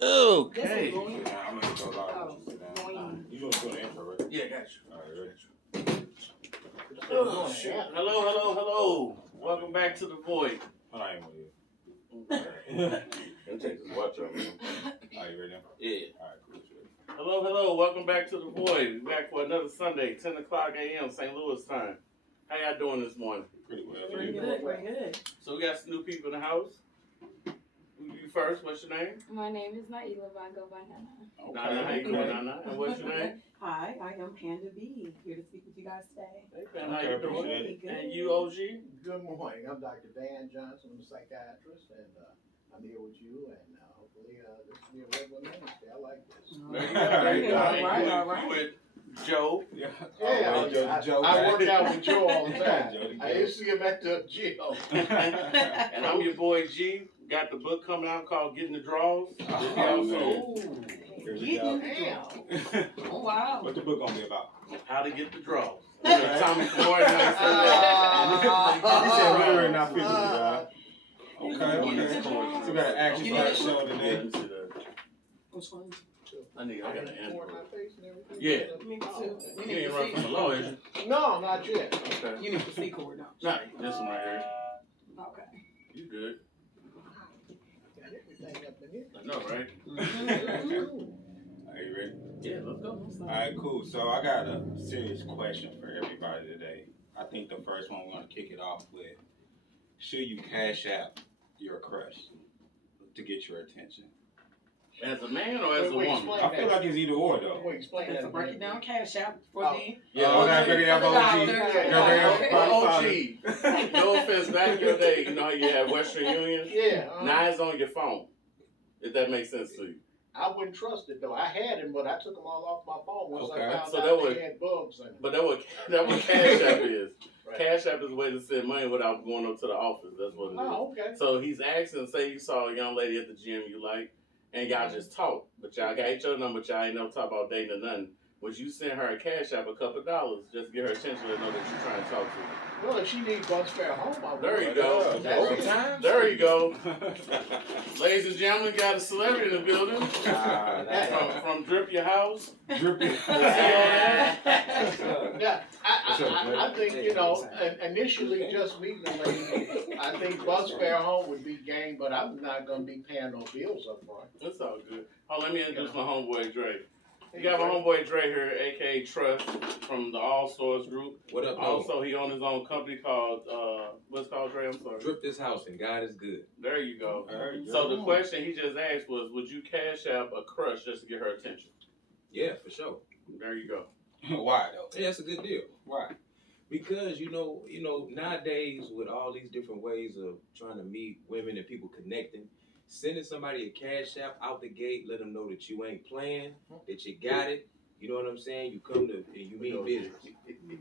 Okay. I'm gonna go live. You doing the intro, right? Yeah, got you. All right, ready? Oh, shit. Hello. Welcome back to the Void. Hold on, I ain't with you. Let me take this watch off, man. Are you ready now? Yeah. All right, cool. Hello. Welcome back to the Void. We're back for another Sunday, 10 o'clock a.m. St. Louis time. How y'all doing this morning? Pretty well. Pretty good. So we got some new people in the house. You first. What's your name? My name is Naila Vango Banana. Nana, how you doing, Nana? And what's your name? Hi, I am Panda B, here to speak with you guys today. Hey, Pam, how you Okay, doing? appreciate it. And you, OG? Good morning. I'm Dr. Dan Johnson. I'm a psychiatrist, and I'm here with you. And hopefully, this will be a regular Wednesday. I like this. There you go. All right. You with Joe. Yeah. I work out with Joe all the time. Jody, I used to get back to Gio. And I'm your boy G. Got the book coming out called Getting the Draws. Here we go. Oh, wow. What the book gonna be about? How to get the draws. Tommy Floyd and I He said we were not figuring it out. said Okay. So we got an action packed show today. Which one? I got an Pour Android. in my face and everything? Yeah. Me too. You ain't run from the law, is you? No, not yet. Okay. You need the C cord, don't you? Nah, this one right here. Okay. You good. Got everything up in here. I know, right? Are you ready? Yeah, let's go. Alright, cool. So I got a serious question for everybody today. I think the first one we're gonna kick it off with: should you cash out your crush to get your attention? As a man or as a Wait, woman? I feel like it's either or though. Wait, explain Okay, that. so break it down, cash out for Oh. me. Yeah, Oh, okay, break it down for OG. OG. No offense, back in your day, you know how you had Western Union? Yeah. Now it's on your phone. If that makes sense to you. I wouldn't trust it though. I had him, but I took them all off my phone once Okay. I found So out that they would- had bugs in them. But that what Cash App is. Right. Cash App is a way to send money without going up to the office. That's what it is. Oh, okay. So he's asking, say you saw a young lady at the gym you like, and y'all just talk, but y'all got each other number, but y'all ain't never talk about dating or nothing. Would you send her a Cash App, a couple of dollars, just to get her attention and know that you're trying to talk to her? Well, if she needs bus fare home, I would. There you go. That's it. There you go. Ladies and gentlemen, got a celebrity in the building. From Drip Your House. Yeah, I think, initially just meeting the lady, I think bus fare home would be game, but I'm not gonna be paying no bills up front. That's all good. Oh, let me introduce my homeboy Dre. You got my homeboy Dre here, aka Trust, from the All Stores Group. What up, Also, he owns his own company called, what's it called, Dre? I'm sorry. Drip this house and God is good. There you go. There you So go. the question he just asked was, would you cash out a crush just to get her attention? Yeah, for sure. There you go. Why though? Yeah, that's a good deal. Why? Because you know, nowadays with all these different ways of trying to meet women and people connecting, sending somebody a cash app out the gate, let them know that you ain't playing, that you got it. You know what I'm saying? You come to and you mean business.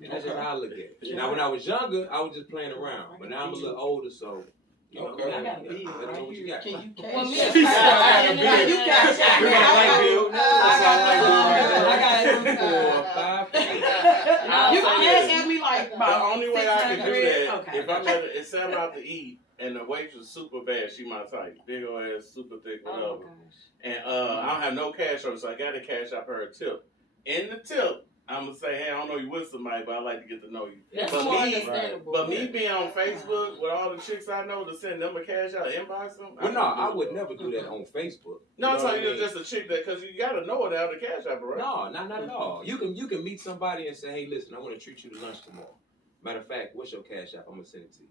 And that's just how I look at it. Now, when I was younger, I was just playing around. But now I'm a little older, so you know, Okay. I got a bill let them know right what you here. got. Can you cash Well, me out? as well. Can you cash out? We got a light bill. I got it. 4, 5. You can cash me like The about only way I can do 600. that, Okay. if I'm if I'm out to eat and the waitress super bad, she my type. Big old ass, super thick, whatever. Oh, gosh. And I don't have no cash on, so I got to cash out her a tip. In the tip, I'm gonna say, hey, I don't know you with somebody, but I like to get to know you. That's But more me- understandable. But me being on Facebook with all the chicks I know to send them a cash out, inbox them. Well, no, I can't do would it. never do that on Facebook. No, I'm You know what telling I you, mean? just a chick that, because you gotta know her to have the cash out, right? No, not at all. You can meet somebody and say, hey, listen, I want to treat you to lunch tomorrow. Matter of fact, what's your cash app? I'm gonna send it to you.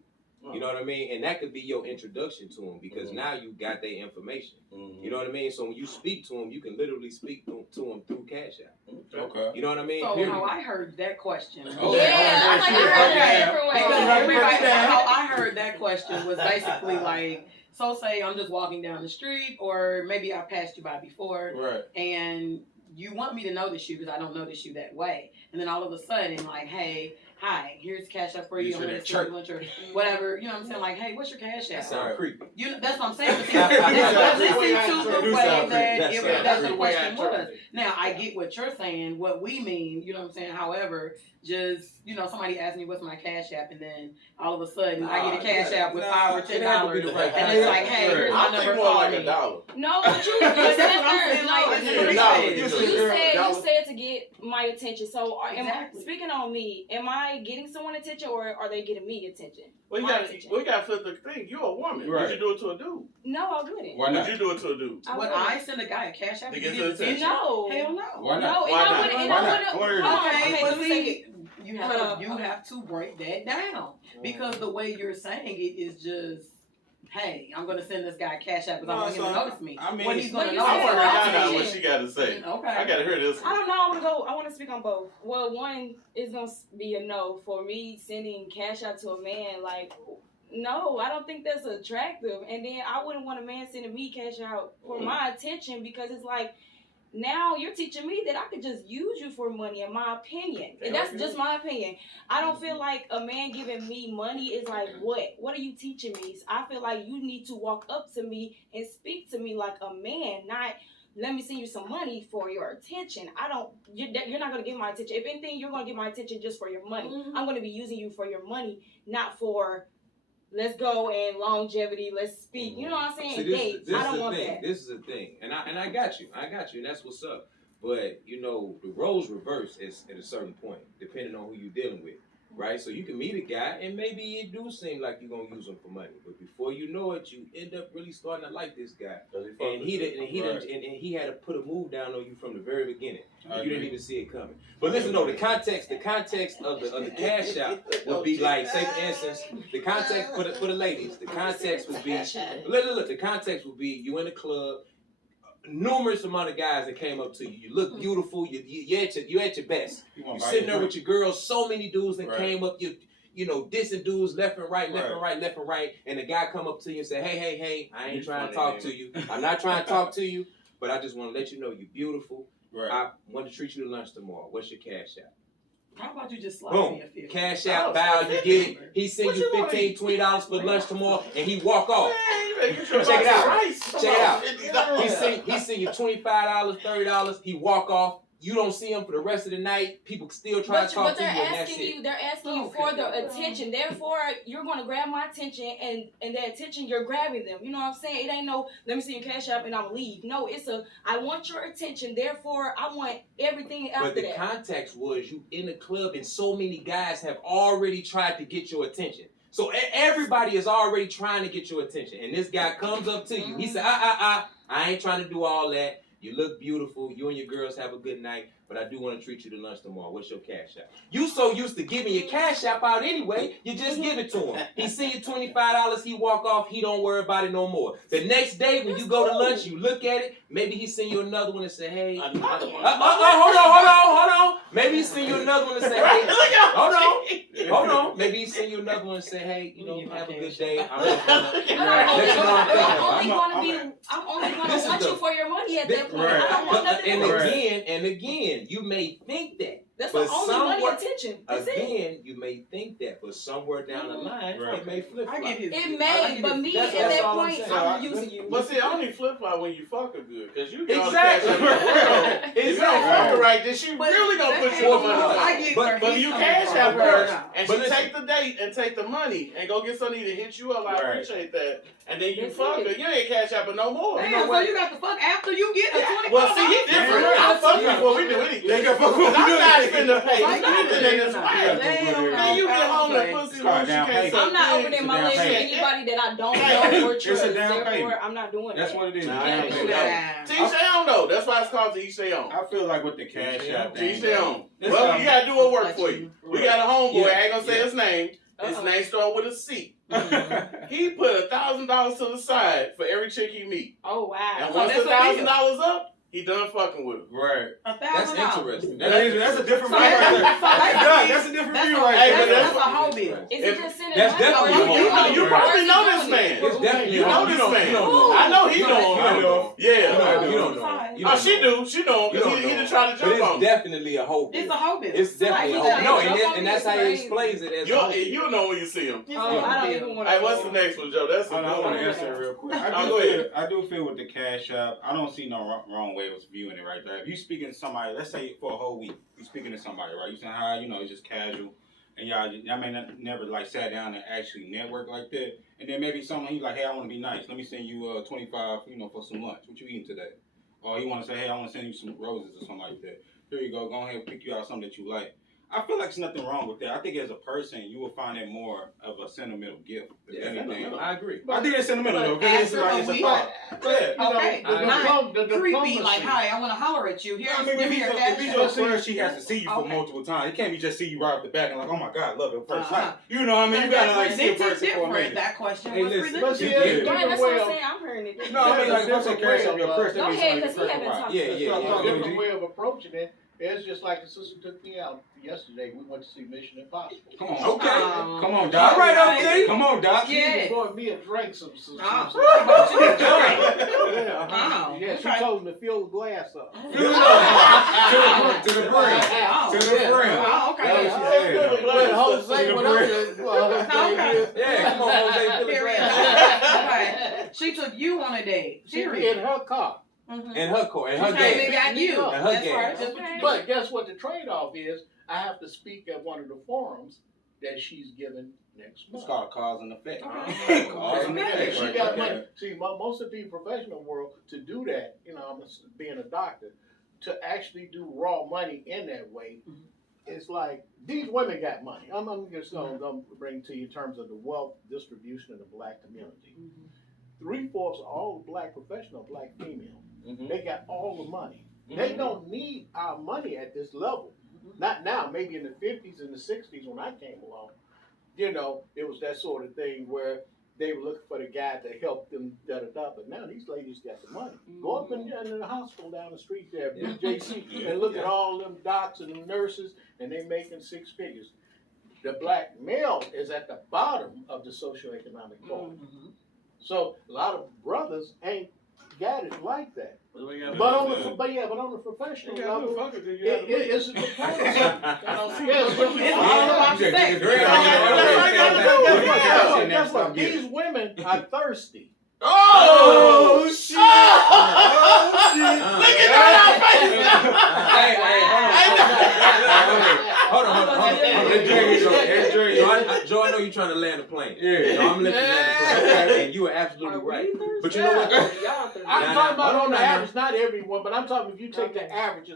You know what I mean? And that could be your introduction to them because now you got their information. Mm-hmm. You know what I mean? So when you speak to them, you can literally speak to them through Cash App. Okay. You know what I mean? So Period. how I heard that question. Oh, Yeah, I like to heard that different Because ways. everybody, how I heard that question was basically like, so say I'm just walking down the street, or maybe I passed you by before, Right. and you want me to notice you because I don't notice you that way, and then all of a sudden, like, hey, hi, here's Cash App for you. You I'm said gonna that send you lunch or whatever. You know what I'm saying? Like, hey, what's your Cash That App? sounds creepy. That's what I'm saying. But see, You way sound that creepy. if That that's sound the way I question was. interpret it. Now I get what you're saying, what we mean, you know what I'm saying? However, just somebody asked me what's my cash app and then all of a sudden I get a cash app with $5 or $10 and it's like, hey, here's my I think number, more call like me. $1. No, but you That's what said I'm saying, like, no, it's Yeah, what he $1. said. you said to get my attention. So Exactly. speaking on me, am I getting someone attention or are they getting me attention? Well, My attention. we got to flip the thing. You're a woman. Right. Would you do it to a dude? No, I wouldn't. Why Would not? you do it to a dude? I Would wouldn't. I send a guy a cash app To to get get your his attention? attention? No. Hell no. Why not? No, and Why I not? wouldn't. And Why I not? wouldn't. I wanna hear Hold on. Okay, Okay, but let me say see, it. you Hold have up. you have to break that down because the way you're saying it is just, hey, I'm gonna send this guy a cash app because I want him to notice me. I mean, What he's gonna But you notice? I want to said find out attention. what she got to say. Okay. I got to hear this I one. don't know. I want to speak on both. Well, one is gonna be a no for me sending cash out to a man. Like, no, I don't think that's attractive. And then I wouldn't want a man sending me cash out for my attention because it's like, now you're teaching me that I could just use you for money, in my opinion. And that's just my opinion. I don't feel like a man giving me money is like, what are you teaching me? I feel like you need to walk up to me and speak to me like a man, not let me send you some money for your attention. You're not going to get my attention. If anything, you're going to get my attention just for your money. Mhm. I'm going to be using you for your money, not for let's go and longevity, let's speak. You know what I'm saying? See, Dates. I don't want thing. that. This is the thing, and I got you, and that's what's up. But the roles reverse at a certain point, depending on who you're dealing with, right? So you can meet a guy, and maybe it do seem like you're gonna use him for money, but before you know it, you end up really starting to like this guy, and he had to put a move down on you from the very beginning. I You didn't agree. even see it coming. But listen, though, the context of the cash out would be like, say for instance, the context for the ladies, the context would be, look, the context would be you in a club, numerous amount of guys that came up to you. You look beautiful. You're at your best. You You sitting there with your girls. So many dudes that Right. came up. Dissing dudes left and right, and the guy come up to you and say, hey, I ain't You trying to funny, talk man. to you. I'm not trying to talk to you, but I just want to let you know you're beautiful. Right. I want to treat you to lunch tomorrow. What's your cash out? How about you just slide Boom. me a 50? Cash Oh, out, bow, you get it. He send What you you want? $15, $20 for lunch tomorrow, and he walk off. Check it out. Check it out. He send you $25, $30. He walk off. You don't see him for the rest of the night. People still try to talk But to you, and that's it. they're asking you Okay. for the attention. Therefore, you're gonna grab my attention, and the attention you're grabbing them. You know what I'm saying? It ain't no let me see your cash app and I'm leave. No, it's I want your attention. Therefore, I want everything after But the that. context was you in the club, and so many guys have already tried to get your attention. So everybody is already trying to get your attention, and this guy comes up to you. He said, I ain't trying to do all that. You look beautiful. You and your girls have a good night, but I do want to treat you to lunch tomorrow. What's your cash app? You so used to giving your cash app out anyway, you just give it to him. He see you $25, he walk off, he don't worry about it no more. The next day when you go to lunch, you look at it, maybe he send you another one and say, hey, Another one. hold on. Maybe he send you another one and say, hey, hold on. Maybe he send you another one and say, hey, have a good day. I'm just gonna let you know what I'm thinking about. I'm only gonna This is want the- you for your money at that point. Right. I don't want nothing And else. again, you may think that. That's but the only money somewhat- attention. That's it. Again, you may think that, but somewhere down the line, Right. it may flip I flop. get his. It may, but me at That's that all I'm point, saying. I'm using you. But see, I only flip flop when you fuck her good, cause you get all the Exactly. cash out of the world. If you don't fuck her right, then she But really gonna put that you ain't- on money. I get But- where But he's you coming cash from. out But her, no. and But she listen. take the date and take the money and go get somebody to hit you up. I Right. appreciate that. And then you That's fuck it. her. You ain't cash out, but no more. Damn, so you got to fuck after you get a $25? Well, see, he different. Yeah. I fuck you before we do anything. They got fuck Cause I'm with not you. finna pay Like, nothing in this damn, way. damn, Man, you get home okay. and pussy It's when called she down can't payment. suck I'm not dick. opening my down legs to payment. anybody that I don't Hey, know or it's a trust. down Therefore, payment. I'm not doing That's that. what it is. Nah, Down I ain't payment. doing Nah. To each their own, though. That's why it's called to each their own. I feel like with the cash out To thing. each their own. This Well, you gotta do what work for you. We got a homeboy. Yeah. I ain't gonna say Yeah. his name. His Uh-oh. name started with a C. He put $1,000 to the side for every chick he meet. Oh wow. And So once that's the a deal. $1,000 up, he done fucking with him. Right. That's $1,000. interesting. That's a different So view right there. that's- That's a different That's view a- right Hey, there. but that's a whole bill. Is If- he just sending that's money definitely or a is he whole doing You it? probably Or is know he this doing man. it? It's definitely You know this man. You don't know. I know he You doing don't know. it. Yeah. know. You don't know. Besides. You don't Oh, she know. do. She know. You Because don't he know. done tried to But jump it's on me. definitely a whole It's bill. a whole bill. It's definitely a whole No, bill. And that's how he explains it as a whole bill. You'll know when you see him. It's a Oh, whole I don't bill. even want to. Hey, what's the next one, Joe? That's a Hold on, I good want one. to answer it real quick. Go ahead. I do feel with the cash app, I don't see no wrong way of viewing it right there. If you speaking to somebody, let's say for a whole week, you speaking to somebody, right? You saying hi, it's just casual, and y'all may not, never like sat down and actually network like that. And then maybe someone he's like, hey, I want to be nice. Let me send you 25, for some lunch. What you eating today? Or he want to say, hey, I want to send you some roses or something like that. Here you go. Go ahead and pick you out something that you like. I feel like there's nothing wrong with that. I think as a person, you will find it more of a sentimental gift than anything. I agree. I think it's sentimental though, because it's After like a it's a week. thought. Yeah. Okay, I not creepy, like, hi, I want to holler at you. Here, I mean, give me your cash if he's app. your friend, she has to see you for Okay. multiple times. It can't be just see you right off the back and like, oh my God, love it first Uh-huh. sight. You know what I mean? You gotta like see a Presented person for a different. minute. That question Hey, was listen. But see, presented. Yeah. Right, that's what I'm well, saying. I'm hearing it. No, I mean like if I say Different cash way up your of, purse, Go that means ahead, somebody 'cause he can haven't press talked. Yeah, It's yeah, a yeah. different way of approaching it. It's just like the sister took me out yesterday. We went to see Mission Impossible. Come on. Okay. Come on, Doc. All right, okay. Come on, Doc. Yeah. She bought me a drink, some Oh. yeah. Oh. Yeah, she Okay. told me to fill the glass up. To the brim. Oh. To the brim. Oh, okay. That was what she said. Well, Jose, To the whatever brim. her name is. Yeah, come on, Jose. Fill the Period. glass. Okay. She took you on a date. She in Period. her car. Mhm. And her core, and her She came and game. got you. And her That's game. right. Okay. But guess what the trade-off is? I have to speak at one of the forums that she's given next It's month. called cause and effect. Okay. Cause and Okay. effect. She right got there. money. See, most of the professional world to do that, I'm being a doctor, to actually do raw money in that way, it's like these women got money. I'm just gonna bring to you in terms of the wealth distribution in the black community. 3/4 of all the black professional black female, they got all the money. They don't need our money at this level. Not now, maybe in the 50s and the 60s when I came along. It was that sort of thing where they were looking for the guy to help them, da-da-da. But now these ladies got the money. Go up in the hospital down the street there, BJC, and look at all them docs and nurses, and they making 6 figures. The black male is at the bottom of the socioeconomic pole. So a lot of brothers ain't got it like that. But on the professional level, it's a proposal. It's all about the sex. Guess what? These women are thirsty. Oh, shit! Oh, shit! Look at that Hold on. Joe, I know you're trying to land a plane. Yeah. So I'm gonna let you land a plane. And you are absolutely right. But you know what? I'm talking about on the no. average, not everyone, but I'm talking if you take the average.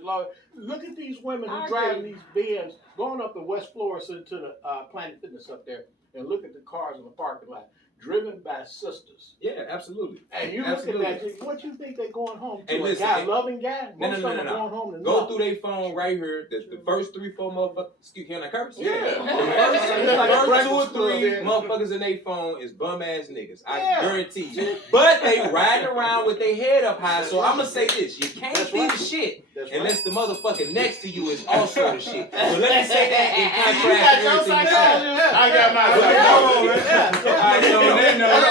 Look at these women who I driving agree. these Benz, going up to West Florida to the Planet Fitness up there, and look at the cars in the parking lot, driven by sisters. Yeah, absolutely. And you Absolutely. look at that, what you think they going home to? Hey, listen, a loving guy? No. Most of them are going home to Go nothing. through their phone right here. The first 3-4 motherfuckers. Excuse me, can I curse? Yeah. The first 2 or 3 Club, yeah. motherfuckers in their phone is bum ass niggas. I Yeah. guarantee you. But they riding around with their head up high. So I'm gonna say this: you can't That's be right. the shit That's unless the motherfucker next to you is also the shit. So let me say that in You contrast got to your everything. psychologist. I got my Come on, man. psychologist. All right, so on that note,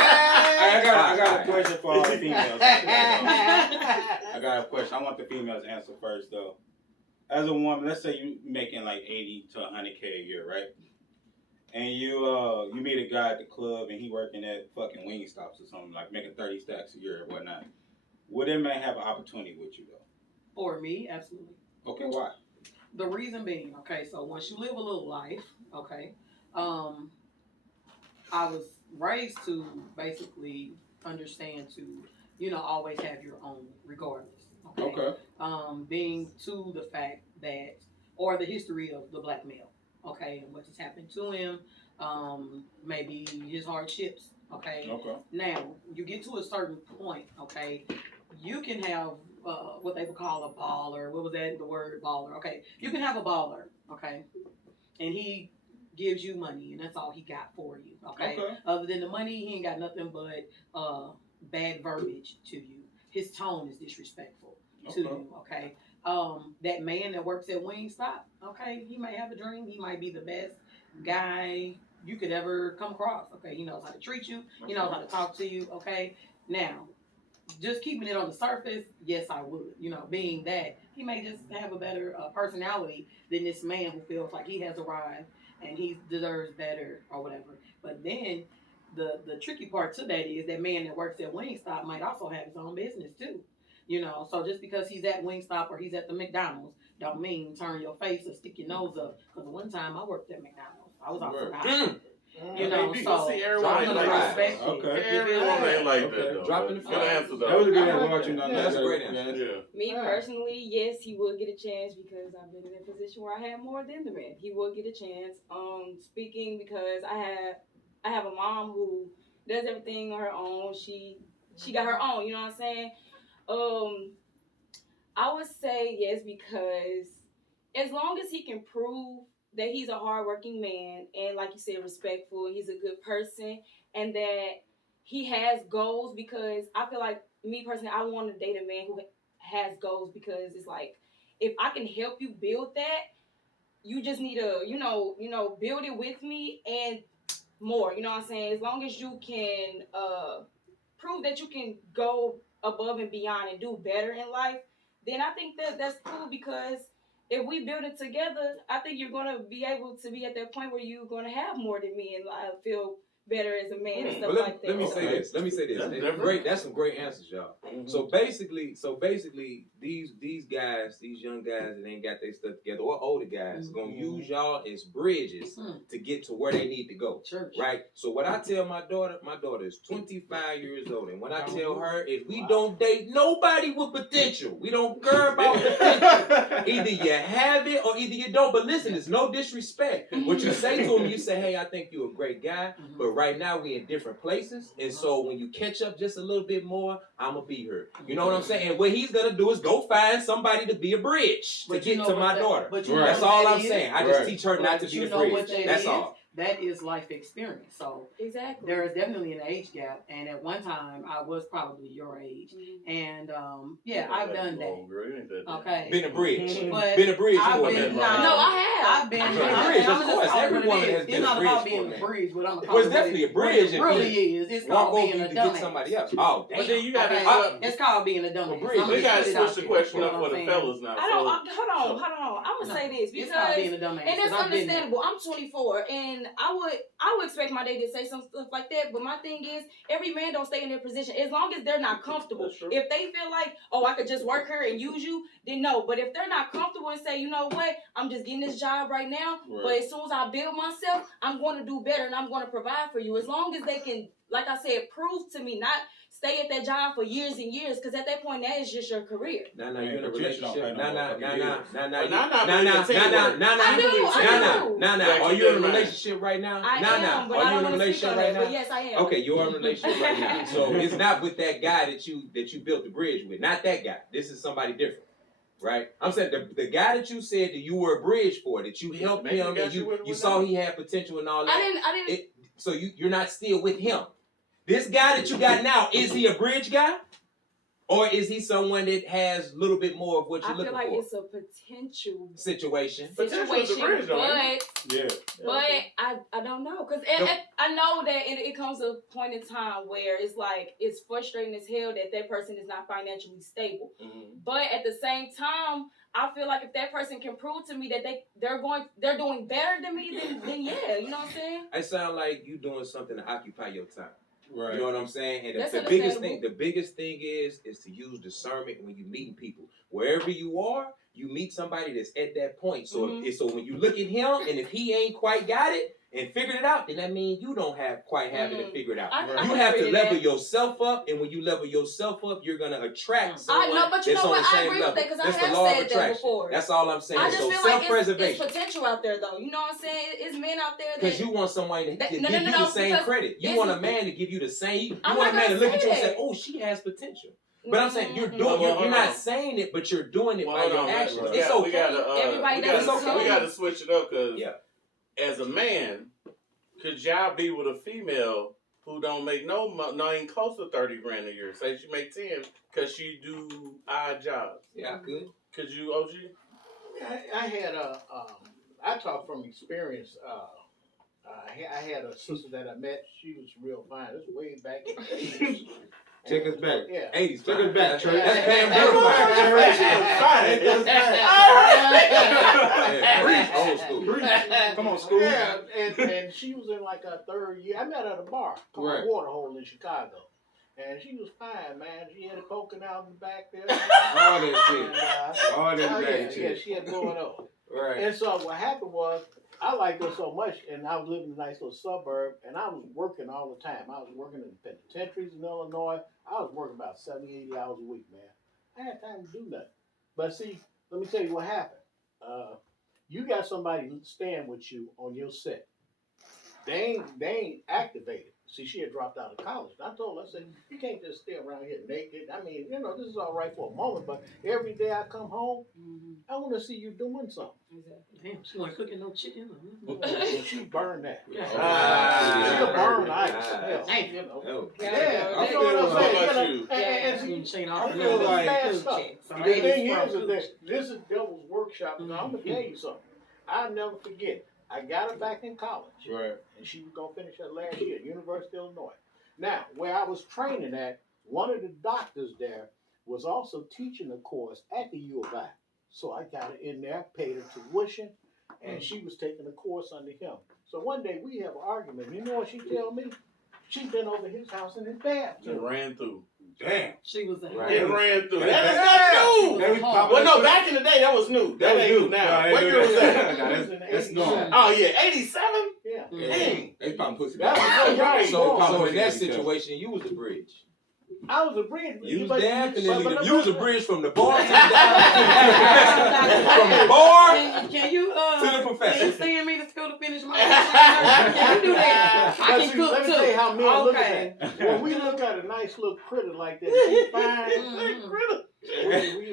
I got Alright. a question for all the females. I got a question. I want the females to answer first, though. As a woman, let's say you making like 80 to 100K a year, right? And you meet a guy at the club and he working at fucking Wingstops or something, like making 30 stacks a year or whatnot. Would that man have an opportunity with you, though? For me, absolutely. Okay, why? The reason being, okay, so once you live a little life, okay, I was raised to basically understand to, always have your own regardless. Okay. Being to the fact that, or the history of the black male, okay, and what has happened to him, maybe his hardships, okay. Okay. Now, you get to a certain point, okay, you can have what they would call a baller. What was that? The word baller. Okay, you can have a baller, okay, and he gives you money, and that's all he got for you, okay. Other than the money, he ain't got nothing but bad verbiage to you. His tone is disrespectful to you, okay. That man that works at Wingstop, okay, he might have a dream. He might be the best guy you could ever come across, okay. He knows how to treat you. He knows how to talk to you, okay. Now, just keeping it on the surface, yes, I would. You know, being that he may just have a better personality than this man who feels like he has arrived and he deserves better or whatever. But then the tricky part to that is that man that works at Wingstop might also have his own business too. You know, so just because he's at Wingstop or he's at the McDonald's, don't mean turn your face or stick your nose up. Because one time I worked at McDonald's, I was also Word. you know, Maybe. so See, everyone I'm ain't gonna like respect that. it. Okay. Everyone ain't like Okay. that though. Dropping But the good flag. answer That was a though. good answer. What you know? That's a great answer. Yeah. Me Yeah. personally, yes, he would get a chance because I've been in a position where I had more than the man. He would get a chance. Speaking because I have a mom who does everything on her own. She got her own. You know what I'm saying? I would say yes because as long as he can prove that he's a hardworking man and, like you said, respectful, and he's a good person, and that he has goals. Because I feel like, me personally, I want to date a man who has goals, because it's like, if I can help you build that, you just need to, build it with me and more. You know what I'm saying? As long as you can prove that you can go above and beyond and do better in life, then I think that's cool. Because if we build it together, I think you're gonna be able to be at that point where you're gonna have more than me and feel better as a man and stuff But like that. let me say Okay. this. Let me say this. That's It's different. great. That's some great answers, y'all. Mhm. So basically, these guys, these young guys that ain't got their stuff together, or older guys, gonna use y'all as bridges to get to where they need to go. Church. Right? So what I tell my daughter is 25 years old, and when I tell her, if we don't date nobody with potential, we don't care about potential. Either you have it or either you don't. But listen, it's no disrespect. What you say to him, you say, hey, I think you're a great guy, but right now we in different places. And so when you catch up just a little bit more, I'm going to be here. You know what I'm saying? And what he's going to do is go find somebody to be a bridge to But you get know to what my that- daughter. but you know That's what all that I'm is? saying. I just Right. teach her not to But be you a know bridge. what that That's is? all. That is life experience. So Exactly. there is definitely an age gap, and at one time I was probably your age, and I've done that. Old girl, you ain't that damn Okay. Been a bridge. But Been a bridge I've for a been, minute. No, I have. I've been. I've been a I'm bridge, just of course. calling it Every what woman it is. has been It's a not bridge about for being a a man. bridge, but I'm Well, calling it's definitely a bridge if It really is. It's Walk called over being you a to get dumbass. somebody else. Oh, But then you Okay? gotta It's called being a dumbass. bridge. I'm we just gotta put it switch out the there. question You know up for what the I'm fellas now. Hold on. I'm gonna No, say this It's called because, being a dumbass. and it's 'cause I've been there. understandable. I'm 24, and I would expect my date to say some stuff like that. But my thing is, every man don't stay in their position as long as they're not comfortable. That's true. If they feel like, oh, I could just work here and use you, then no. But if they're not comfortable and say, you know what, I'm just getting this job right now, but as soon as I build myself, I'm going to do better and I'm going to provide for you. As long as they can, like I said, prove to me, not stay at that job for years and years, because at that point, that is just your career. Nah, Man, you're in a potential don't relationship. pay no motherfucking bills. But I Are you in a relationship right now? I am, but Are I you don't in a want to speak relationship on right that. But now? yes, I am. Okay, you're in a relationship right now. So it's not with that guy that you built the bridge with. Not that guy. This is somebody different. Right? I'm saying the guy that you said that you were a bridge for, that you helped Maybe him got and you you with saw that. he had potential and all that. I didn't. So you're not still with him. This guy that you got now, is he a bridge guy? Or is he someone that has a little bit more of what you're I feel looking like for? it's a potential Situation. Potential is a situation, bridge, though, ain't but I don't know, because I know that it comes to a point in time where it's like it's frustrating as hell that person is not financially stable. But at the same time, I feel like if that person can prove to me that they're doing better than me, then yeah, you know what I'm saying? It sounds like you doing something to occupy your time. Right. You know what I'm saying? And That's the biggest thing is to use discernment when you're meeting people. Wherever you are, you meet somebody that's at that point. So so when you look at him, and if he ain't quite got it and figured it out, then that means you don't quite have it and figured it out. I You can have agree to to level that. yourself up, and when you level yourself up, you're gonna attract someone I know, but you that's know on what? the I same agree with level. that, because I That's the have law of said that attraction. before. That's all I'm saying. I just So feel like it's self-preservation. potential out there, though. You know what I'm saying? It's men out there that Because you want someone to give you the same because credit. You want a man to give you the same. You I'm want a not man to gonna look at say you and say, that. "Oh, she has potential." But I'm saying you're Mhm. doing. Well, You're not saying it, but you're doing it by your actions. It's okay. We gotta switch it up, because as a man, could y'all be with a female who don't make no ain't close to 30 grand a year? Say she make 10 because she do odd jobs. Yeah, I could. Could you, OG? I had I talk from experience. I had a sister that I met. She was real fine. This was way back in the 80s. Take us back. Yeah. 80s. Take us back, Trey. That's Pam Yeah. Grier. Yeah. Old school. Come on, school. Yeah, and she was in like her third year. I met her at a bar called Right. Waterhole in Chicago. And she was fine, man. She had it poking out in the back there. All that shit. And, All that oh, bad yeah, shit. she had going on. Right. And so what happened was, I liked her so much, and I was living in a nice little suburb, and I was working all the time. I was working in penitentiaries in Illinois. I was working about 70, 80 hours a week, man. I had time to do nothing. But see, let me tell you what happened. You got somebody staying with you on your set. They ain't activated. See, she had dropped out of college. And I told her, I said, you can't just stay around here naked. I mean, you know, this is all right for a moment, but every day I come home, I want to see you doing something. Damn, she wasn't cooking no chicken. Well, she burned that. Ah. She'll burn ice. Hell, Damn. you know. Oh. Yeah, I you know what I'm feel saying? like- You know, you? and Mm, see, she ain't I offering feel no like- bad The stuff. thing is that this is Devil's Workshop, and I'm gonna tell you something. I'll never forget. I got her back in college, Right. and she was gonna finish her last year at University of Illinois. Now, where I was training at, one of the doctors there was also teaching a course at the U of I. So I got her in there, paid her tuition, and she was taking a course under him. So one day we have an argument. You know what she tell me? She's been over his house in his Just bathroom. ran through. Damn. She was a It ran through. That- That is that- not new. That was popping Well, no, up. back in the day, that was new. That was ain't new. new now. No, What year was that? That's normal. Oh, yeah, 87? Yeah. Dang. They popping pussy. That was so right. So in that situation, you was the bridge. I was a bridge. You was but- definitely but- you was the bridge from the bar to the from the bar Can you to the can you profession. send me to school to finish my Can you do that? I But can see, cook let me too. tell you how men look Okay. at that. When we look at a nice little critter like that, she fine. Mhm.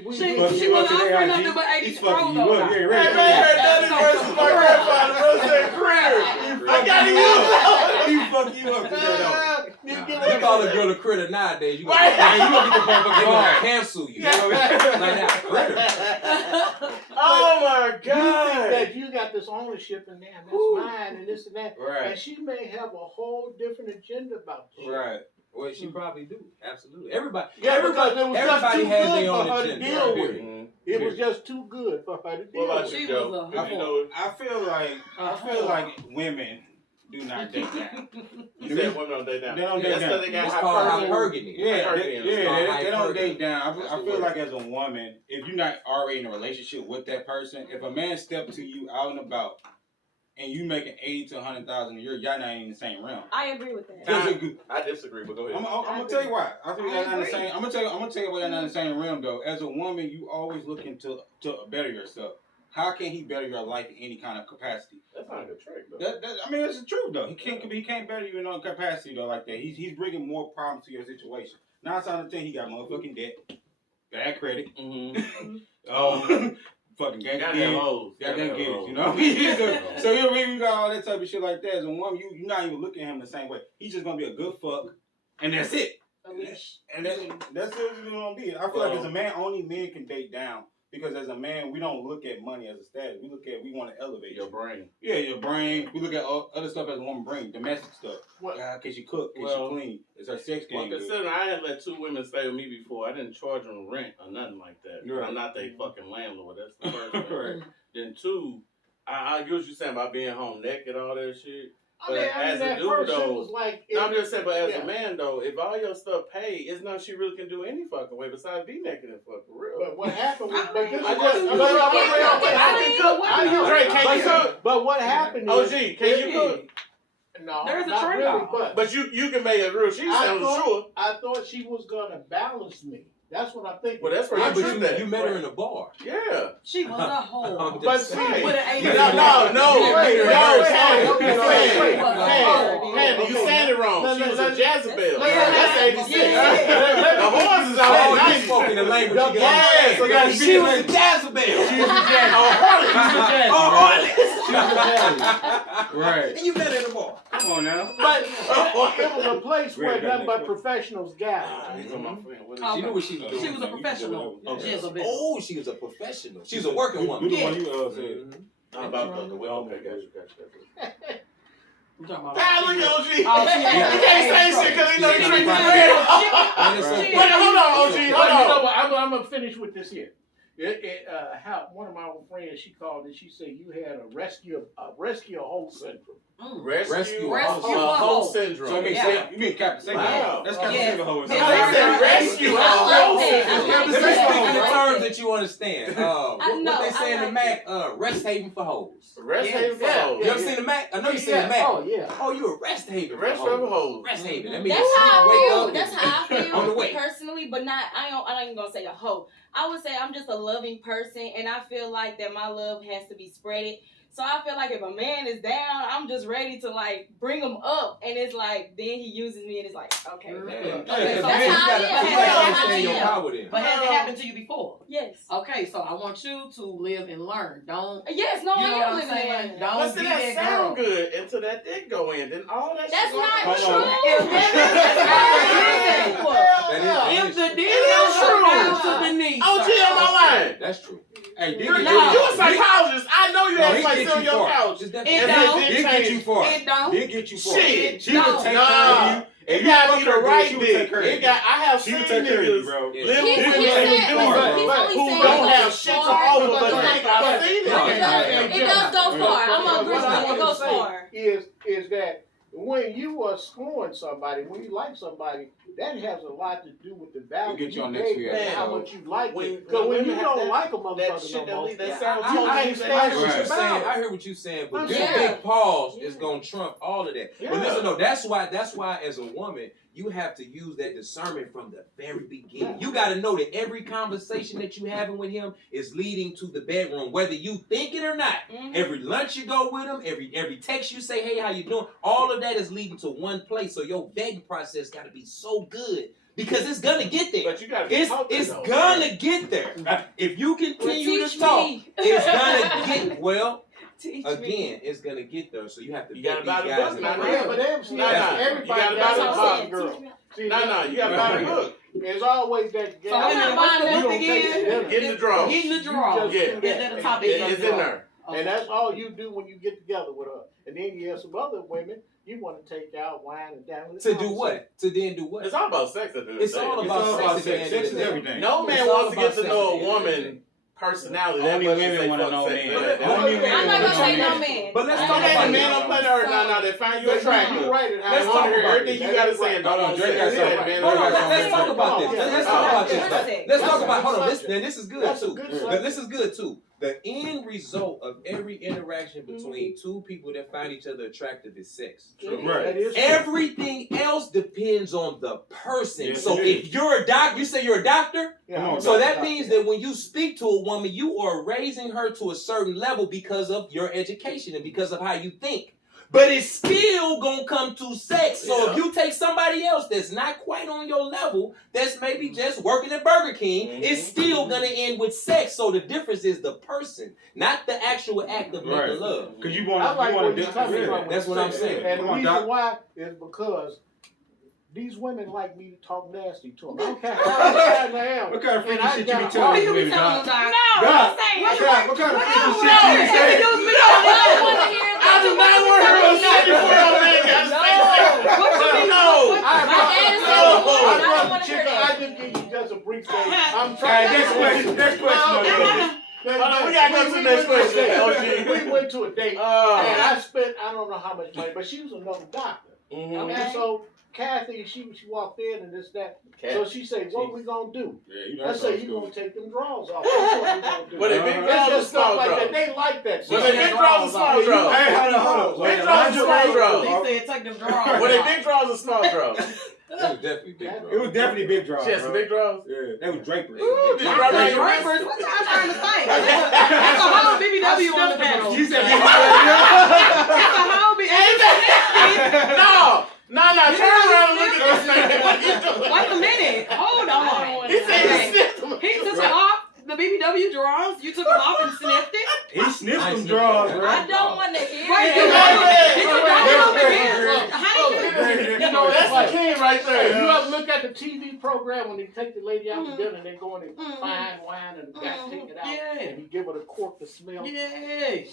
we She Fuck she you up wasn't today, offering IG. nothing but 80 He's fucking you though. up. Yeah, Hey, right. man, I heard Daddy versus my grandfather, bro, said critter. I got it. He fucking you up today, though. You call a girl a critter nowadays, you gonna, Right. man, you gonna get the motherfucker, they gonna Right. cancel you. Yeah. Like that, critter. Oh, my You think God. that you got this ownership and damn, that's Woo. mine and this and that. And Right. she may have a whole different agenda about this. Right. Well, she probably do. Absolutely. Everybody. Yeah, because it was just everybody too has good their own for her to agenda. deal with. Period. It was just too good for her to What deal about with. She you, Joe? was a If you know it. I feel like women do not date down. You said women don't date down. They don't date That's down. because they got It's called hypergamy. hypergamy. Yeah, Hypergamy. they don't date down. That's I the feel word. like as a woman, if you're not already in a relationship with that person, if a man step to you out and about, and you making 80 to 100,000 a year, y'all not in the same realm. I agree with that. I disagree, but go ahead. I'm gonna tell you why. I think y'all not in the agree. same. I'm gonna tell you why y'all not in the same realm though. As a woman, you always looking to better yourself. How can he better your life in any kind of capacity? That's not a good trick, though. I mean, that's the truth though. He can't better you in no capacity though like that. He's bringing more problems to your situation. 9 times out of 10, he got motherfucking debt, bad credit, fucking gang Goddamn hoes. Goddamn Goddamn kids, hoes. you know? so you got all that type of shit like that. As a woman, you're not even looking at him the same way. He's just gonna be a good fuck, and that's it. And that's what it's gonna be. I feel like as a man, only men can date down. Because as a man, we don't look at money as a status. We want to elevate Your brain. Yeah, your brain. We look at other stuff as a woman brain, domestic stuff. What? Can she cook? Can Well, she clean? Is her sex Well, game good? considering I had let 2 women stay with me before, I didn't charge them rent or nothing like that. Right. I'm not their fucking landlord. That's the first thing. Right. Then 2, I get what you're saying about being home naked, all that shit. I mean, As a at dude, first though- it was like, No, I'm just saying, but as Yeah. a man though, if all your stuff paid, it's nothing she really can do any fucking way besides be naked and fuck for real. but what happened was, but this I is just- what, but I can cook. I know. Dre, can you cook? But what happened is, OG, can you cook? no, There's a not trade-off. really, but But you can make a real cheese I sandwich, thought- sure. I thought she was gonna balance me. That's what I'm thinking. Well, that's where Yeah, you but tripped at. you met her in a bar. Yeah. She was a whore. I'm But just see, saying. With an 80 No, Wait, Candy, okay, Candy, you saying it wrong. She was a Jezebel. Yeah. That's 86. Yeah. The horse is Oh, all you 90. spoke in the language. The you Yes, so got. she She was was a Jezebel. She's a jazz. Right. And you met her in a bar. Come on now. But it was a place where Right, nothing but right. professionals gathered. He's on my friend. What is Oh, She knew what she was doing. She was a professional. Okay. Jezebel. Oh, she was a professional. She was a working Who woman. the one you said? Mhm. How about the well? Okay, gotcha. I'm talking about. Ah, look at OG. Oh, she He can't say shit because he know he Yeah. drinking Yeah. bread. And it's okay. Wait, hold on, OG, Well, you hold know on. what? I'm gonna finish with this here. How one of my old friends, she called and she said you had a rescue hoe syndrome. Rescue a hoe hoe. syndrome. So I mean, Yeah. you mean Captain Satan? Wow. That's Captain Yeah. Satan hoe. Yeah. I said rescue I hoe like that. syndrome. I like Let me that. speak in the I like terms that. that you understand. I know, What they say I in the like Mac, rest haven for hoes. Rest Yeah. haven for Yeah. hoes. You ever seen the Mac? I know you seen the Mac. Oh yeah. Oh, you a rest haven Rest for haven hoes. hoes. Rest haven. That means That's you how I wake feel. up That's how I feel on the way. personally, but I ain't even gonna say a hoe. I would say I'm just a loving person, and I feel like that my love has to be spreaded. So I feel like if a man is down, I'm just ready to like bring him up, and it's like then he uses me, and it's like okay, Yeah. Yeah, Okay, because so man, that's you how I gotta am. you That's gotta how I understand your am. power then. But has it happened to you before? yes, Okay, so I want you to live and learn. Don't. yes, no, You I know am what I'm living saying? in. Don't But see, be that that sound girl. good until that dick go in. Then all that That's shit go not Hold true. on. If the It deal is true. down to Denise. OG on my line. That's true. Hey, You dick a No. psychologist. I know you No, have he like get sit on you your far. couch. Just It definitely. don't. Dick Dick get change. you far. It don't. Dick get you far. Shit. She would No. take Nah. care of you. It And gotta you be fuck the her, right she would take dick. care of It you. got. I have She seen would take care of you, niggas bro. Yeah. live He's with only women saying- who he's who only don't saying have it shit goes to far. offer, but It's dick. like- I've seen No, it. It does go far. I'm gonna agree with What I you. It want goes to say far. is that when you are scoring somebody, when you like somebody, that has a lot to do with the value We'll get you on gave next them week, and man. how much you like When- it. Because when when you women don't have like a That motherfucker shit no that more, leave that Yeah, sound I can't stand Right. I about. hear what you're saying, but I'm this saying- big pause is Yeah. gonna trump all of that. Yeah. But listen, no, that's why as a woman, you have to use that discernment from the very beginning. You got to know that every conversation that you having with him is leading to the bedroom, whether you think it or not. Mhm. Every lunch you go with him, every text you say, hey, how you doing? All of that is leading to one place. So your vetting process got to be so good because it's gonna get there. But you gotta be It's talking, it's though. gonna get there. If you Well, continue teach to talk, me. it's gonna get well. Teach Again, it's gonna get there. So you have to You vet gotta these buy the guys book, in not the real. Yeah, but everybody, Nah, nah. everybody You gotta got buy a the boss book. girl. See, No, you gotta buy the book. There's always that So gal. wait a minute, what's the You book don't take again? the dinner. Get in the draw. Get in the You draw. just Yeah. do Is that. that the topic? It's in there. And that's all you do when you get together with her. And then you have some other women you want to take out, wine and down. To do what? To then do what? It's all about sex at the end of It's the day. all It's about all sex about at the sex. end Sex of is the day. everything. No It's man all wants to about get to sex know at a the end of the woman personality. That Only much women say wanna fuck know sex. men. But Only men I'm not wanna gonna say know no men. man. But let's I talk ain't Okay, about the gonna man it. don't play her now. They find you attractive. You right. Let's talk about everything you gotta say. Hold on, Drake got Say, something. man, Hold on, Drake got let's talk something. about this. Yeah, Let's talk about this. yeah. Let's That's talk a about. good Hold on. subject. This is good That's a too. good But subject. this is good too. The end result of every interaction between two people that find each other attractive is sex. Right. That is true. Everything else depends on the person. Yes, So it is. if you're a doctor, you say you're a doctor. Yeah, Come on, So that doctor. means that when you speak to a woman, you are raising her to a certain level because of your education and because of how you think. But it's still gonna come to sex. So if you take somebody else that's not quite on your level, that's maybe just working at Burger King, it's still gonna end with sex. So the difference is the person, not the actual act of making Right. love. Because you I want like to where do you're coming from. when That's you what I'm say saying. that. And Come the on, reason Doc. why is because these women like me to talk nasty to them. I don't care how bad I am. What kind of freaky And I shit you got be a telling What these you be women, telling Doc? them, Doc? No, Doc, I'm saying. what kind of freaky No, shit you be saying? excuse me, I no. don't want to hear I do not want her to say before y'all man got What you mean? No. I My dad is No. saying, I brought don't the want to hear chicken. I that. just give you just a brief thing. I'm All trying. right, next question. Next question. Hold on, we gotta go to the next question, OG. We went to a date, and I spent I don't know how much money, but she was another doctor. Mhm. And so Kathy, she walked in and this that. So she said, "What we gonna do?" Yeah, you know I that's said, old "You school. gonna take them drawers off." That's what we gonna do. But they big It's draws or just stuff small like draws? that. They like that. Were they big draws or small Yeah, draws? Hey, hold on. Big draws or small draws? They said take them drawers. Were they big draws or small draws? It was definitely big, bro. It was definitely big draws. She had some bro. big draws? Yeah, they was drapers. Ooh, did you That's rub the on your wrist? drivers. What y'all trying to say? That's a whole BBW on the panel. She said, That's a whole BBW. No, turn around and look at this man. What you doing? Wait a minute. Hold on. He said he sniffed him. He took off the BBW drawers. You took them off and sniffed it. he sniffed I them sniffed draws, them. bro. I don't want to hear Wait, that. you know, how did you? You know, That's that's the like king right Hey, you there. ever look at the TV program when they take the lady out to dinner and they go in and fine wine behind and the guy take it out. Yeah. And you give it a cork to smell. Yeah. Okay,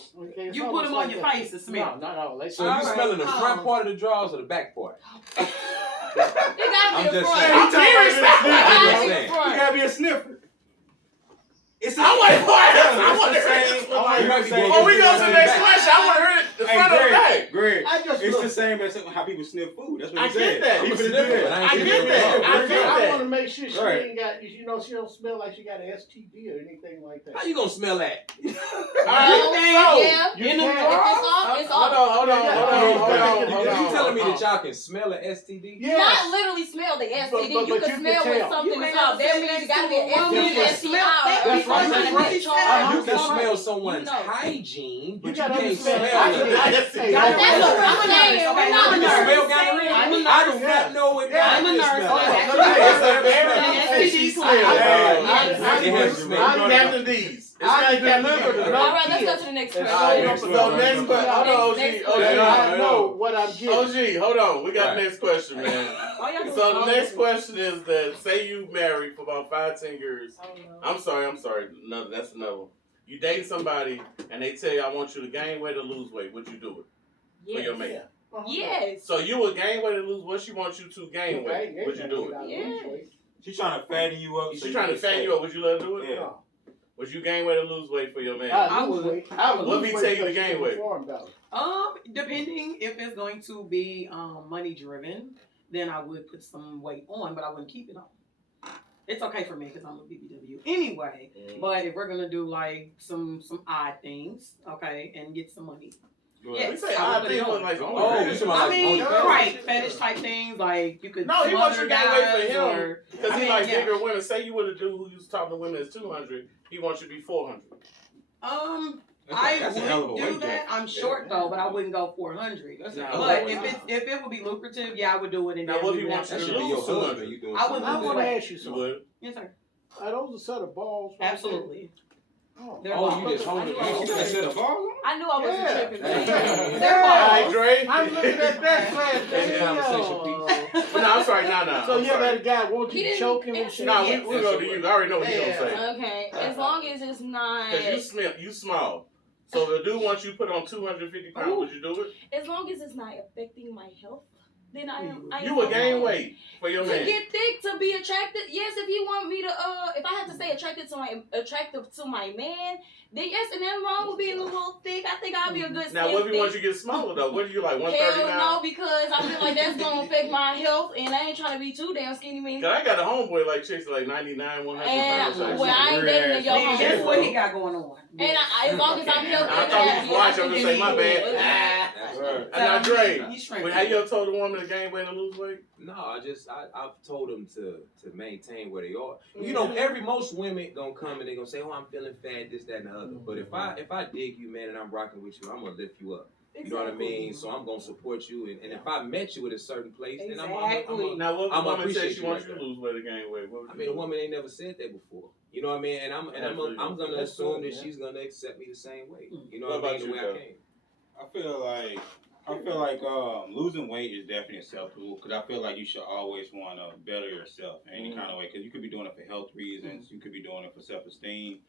it's You put almost them like on your that. face and smell. No. They So you All right. smelling the front part of the drawers or the back part? It gotta I'm be the just front. saying. I'm serious. It gotta be the saying. You front. gotta be a sniffer. It's I want to hear It's the this. same. I want You to might hear be the going same. Before we go to the next Back. question, I want to hear the Hey, front of the back. Greg, I just it's look. the same as how people sniff food. That's what I he get said. that. People I'm a do sniffer, that. but I ain't get sniffing that. it. I get I that. want to make sure she Right. ain't got, she don't smell like she got an STD or anything like that. How you gonna smell that? Yeah. You In the can. drawer? It's Hold off. on. You telling me that y'all can smell an STD? Yes. Not literally smell the STD. But you you can can smell when tell. something You is ain't off. never That said means that you gotta to be a an woman STD, that STI. smelled that That's before right, you that's get right. charged. You can Uh-huh. smell someone's You know. hygiene, but You you gotta can't understand. smell it. Hey, That's That's what I'm I'm a saying. nurse. We're Okay, not I'm a You nurse. smell I'm a gonorrhea? nurse. I do not know what Yeah. I'm a gonorrhea nurse. smells I'm like. a nurse. Hey, STD Hey, smell. I has to smell. Captain D's. It's I not delivered Captain it. D's. All right, let's go to the next question. Alright, so next question. Hold on, Next OG. question. I know what I'm getting. OG, hold on. We got Right. the next question, man. All y'all do So the is- next question is that say you married for about 5-10 years. Oh, no. I'm sorry. No, that's another one. You date somebody and they tell you I want you to gain weight or lose weight. Would you do it for your mate? Uh-huh. Yes. So you would gain weight or lose? What she wants you to gain Okay, weight? yeah, Would you do it? gotta Yeah. lose weight. She's trying to fatten you up. She's trying to fan you up. Would you let her do it? Yeah. No. Would you gain weight or lose weight for your man? I lose would. weight. I would Let lose me weight tell you to because gain she's weight. informed about it. Depending if it's going to be money driven, then I would put some weight on, but I wouldn't keep it on. It's okay for me because I'm a BBW anyway. But if we're gonna do like some odd things, okay, and get some money, We yes, say I I would think do it it. like Oh, you talking about I like mean, OnlyFans? right, fetish type things like you could. No, he wants you to gain weight for guys him. or- Because I he mean, like yeah. bigger women. Say you would have dude who used to talk to women is 200. He wants you to be 400. That's a hell of a I would do weight that. cut. I'm short though, but I wouldn't go 400. That's a Nah, hell of a But weight if cut. it would be lucrative, yeah, I would do it. And Now, then what we if he would wants have That you to should be to your lose husband. 200. You doing I wouldn't I something want like to that. ask you You something. would? Yes, sir. Are those a set of balls? right Absolutely. there? Oh. They're Oh, balls. you just holding it. You got a set of balls on? I knew I wasn't Yeah. tripping. Yeah. They're All right, balls. Dre. I'm looking at that flat That's video. conversation But no, I'm sorry. No. So I'm you sorry. ever had a guy want He you didn't choking and answer shit? No, Yes. we'll go to you. I already know what you're going to say. Okay, as long as it's not, Because you small. So the dude wants you to put on 250 pounds. Would you do it? as long as it's not affecting my health, then I am. You would gain weight for your To man. get thick, to be attracted, yes. If you want me to, if I had to say attractive to my man, then yes. And nothing wrong with being a little thick. I think I'll be a good. Now, slim what if he thick. wants you to get smaller, though? What are you, like, Hell 139? no, because I feel like that's gonna affect my health, and I ain't trying to be too damn skinny. Because I got a homeboy like chicks like 99, 100 pounds. And well, I ain't dating a yo Nigga, That's homeboy. what he got going on. And as long as I'm healthy, I and thought he happy, was watching. I'm I going to can say, my be bad. good. That's right. And now, Dre, He's shrinking. have you ever told a woman to gain weight or lose weight? No, I've told them to maintain where they are. You know, most women gonna come and they gonna say, "Oh, I'm feeling fat, this, that, and the other." But if I dig you, man, and I'm rocking with you, I'm gonna lift you up. You know what I mean? So I'm gonna support you, and if I met you at a certain place, then I'm Now, what I'ma woman says appreciate she you wants right you to lose weight or gain weight? What would I you mean, a do? woman ain't never said that before. You know what I mean? And I'm gonna That's assume good, that man. she's gonna accept me the same way. You know What what I about mean? The you, way I Joe? came. I feel like losing weight is definitely acceptable because I feel like you should always want to better yourself in any kind of way because you could be doing it for health reasons, you could be doing it for self-esteem,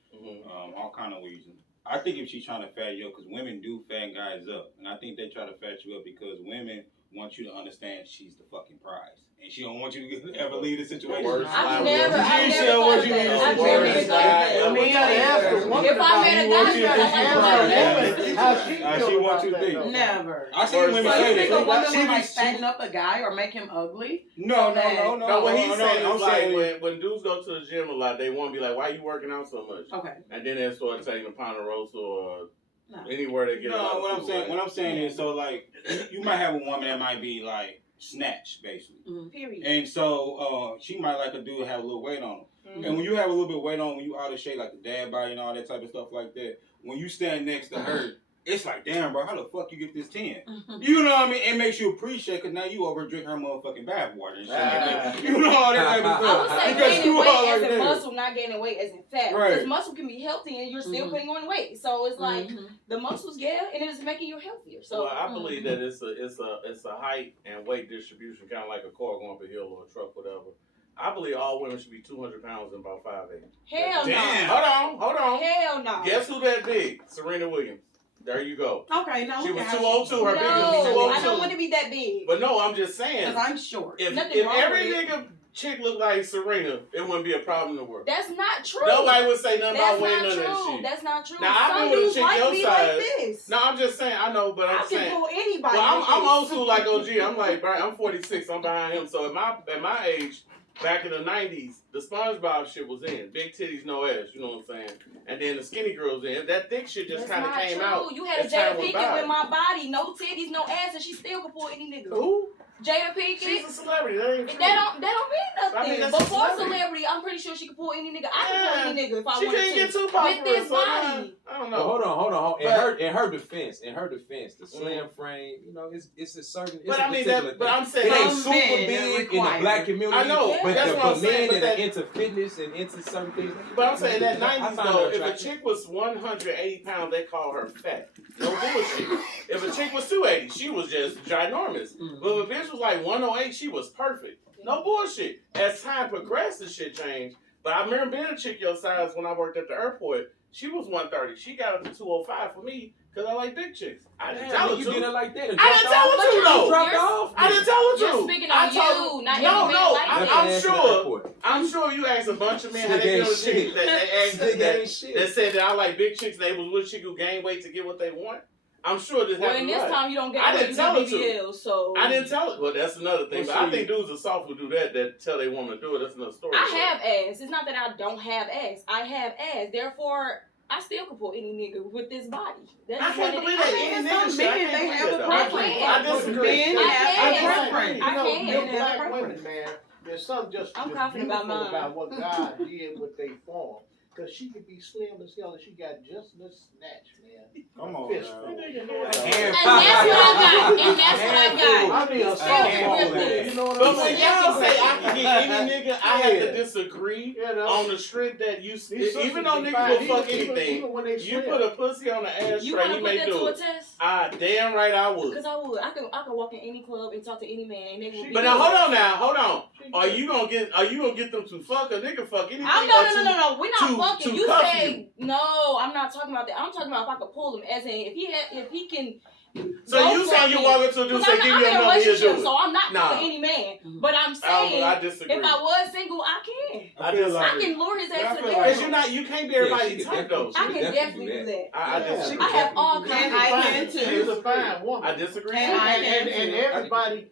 all kind of reasons. I think if she's trying to fat you up, because women do fat guys up, and I think they try to fat you up because women want you to understand she's the fucking prize, and she don't want you to ever leave the situation. Worst I've lie never ever. thought She said what of you that. need to I've say. never Worst thought of lie that. ever. We gotta ask the woman If I about met a he guy, wants you to I think like about to that. see How she How feel she about wants you to that, think. though? Never. I seen women So say you this. think a woman She would like be- fatten up a guy or make him ugly? No. No, what he's saying I'm is like saying when dudes go to the gym a lot, they want to be like, "Why you working out so much?" Okay. And then they start taking a Ponderosa or No. anywhere they get a lot no. of What I'm food, saying, right? what I'm saying is, so like, you might have a woman that might be like snatched, basically, Period. and so she might like a dude that have a little weight on him. Mm-hmm. And when you have a little bit of weight on, when you out of shape, like the dad body and all that type of stuff like that, when you stand next to her, it's like, damn, bro, how the fuck you get this 10? You know what I mean? It makes you appreciate because now you over drink her motherfucking bathwater and shit. You know all that type of I stuff. would say Because gaining you weight are as like in that. muscle, not gaining weight as in fat. Right. Because muscle can be healthy and you're still putting on weight. So it's like Mhm. the muscles, yeah, and it is making you healthier. So Well, I believe that it's a height and weight distribution, kind of like a car going up a hill or a truck, whatever. I believe all women should be 200 pounds and about 5'8". Hell Damn. no. Hold on. Hell no. Guess who that big? Serena Williams. There you go. Okay, no. She was yeah, 202. Her No, biggest was 202. I don't want to be that big. But no, I'm just saying. Because I'm short. If Nothing wrong every with it. nigga chick looked like Serena, it wouldn't be a problem in the world. That's not true. Nobody would say nothing That's about weighing not none of that true. shit. That's not true. Now, I've Some been with a dudes chick like your me size. like this. No, I'm just saying. I know, but I'm I saying. can pull anybody. Well, like I'm this. old school like OG. I'm like, bro, I'm 46. I'm behind him. So at my age, back in the 90s, the SpongeBob shit was in. Big titties, no ass. You know what I'm saying? And then the skinny girls in. That thick shit just That's kind of not came true. out. You had a as time Jada went Pinkett by. with my body, no titties, no ass, and she still could pull any nigga. Who? Jada Pinkett. She's a celebrity. That ain't true. That don't mean nothing. I mean, that's a Before celebrity. celebrity, I'm pretty sure she could pull any nigga. I could pull any nigga if I She wanted can't to. get too popular. With this so, body. I don't Well, know. hold on. But- In her defense, the slim frame, you know, it's a certain. It's But a I mean particular that. But thing. I'm saying. It ain't Some super men big in the require black it. community. I know. But That's the what I'm saying. men But that are that. into fitness and into certain things. But I'm saying that I 90s find though, her if a attractive. chick was 180 pounds, they call her fat. No bullshit. If a chick was 280, she was just ginormous. But if a bitch was like 108, she was perfect. No bullshit. As time progressed, the shit changed. But I remember being a chick your size when I worked at the airport. She was 130. She got up to 205 for me because I like big chicks. I didn't tell her you did to. it like that. I didn't tell her to though. Dropped off. I didn't tell her You're to. speaking I on told- you, not no, every man no. like I'm, that. I'm sure. I'm sure you asked a bunch of men how they Nigga feel ain't the chick shit. that they asked Nigga that, ain't shit. that said that I like big chicks. They was with a chick who gained weight to get what they want. I'm sure this Well, in happened. this right. time, you don't get I away didn't with tell her to. BBL, so. I didn't tell it. Well, that's another thing. Well, but I see. think dudes are soft who do that tell their woman to do it. That's another story. I have ass. It's not that I don't have ass. I have ass. Therefore, I still could pull any nigga with this body. That's I just can't what it believe is. that I any mean, nigga some shit. I men, can't they believe have that, a though. preference. I disagree. Men I have can. a preference. I You know, can. you Have a black preference. women, man, there's something just I'm just confident about beautiful mine. about what God did with they form. Cause she could be slim as hell and she got just enough snatch, man. Come on, Fistful. man. And that's what I got. And that's what I got. I mean, a soft handful. woman, you know what But I'm when saying? y'all say I can get any nigga, I have to Yeah. disagree You know? on the strength that you. These Even sisters though be niggas fine, will fuck even anything, when they you slim. put a pussy on the ashtray, You want he to put may that do to a it. test? Damn right I would. Because I would. I could walk in any club and talk to any man, and they would be. But now good. hold on. Are you gonna get them to fuck a nigga fuck anything? I'm or no. We're not to fucking. You cuff say no. I'm not talking about that. I'm talking about if I could pull him. As in, if he can. So go you for saying you me. walk up to a dude Because say give I'm me in a a number, he'll relationship, do it. so I'm not Nah. for any man. But I'm saying, I disagree. if I was single, I can. I disagree. I can lure his Yeah, I ass to the feel like- Because you can't be everybody's type though. I can definitely do that. I Yeah. disagree. I have all And kinds I of can too. She's a fine woman. I disagree. And I can and too. everybody.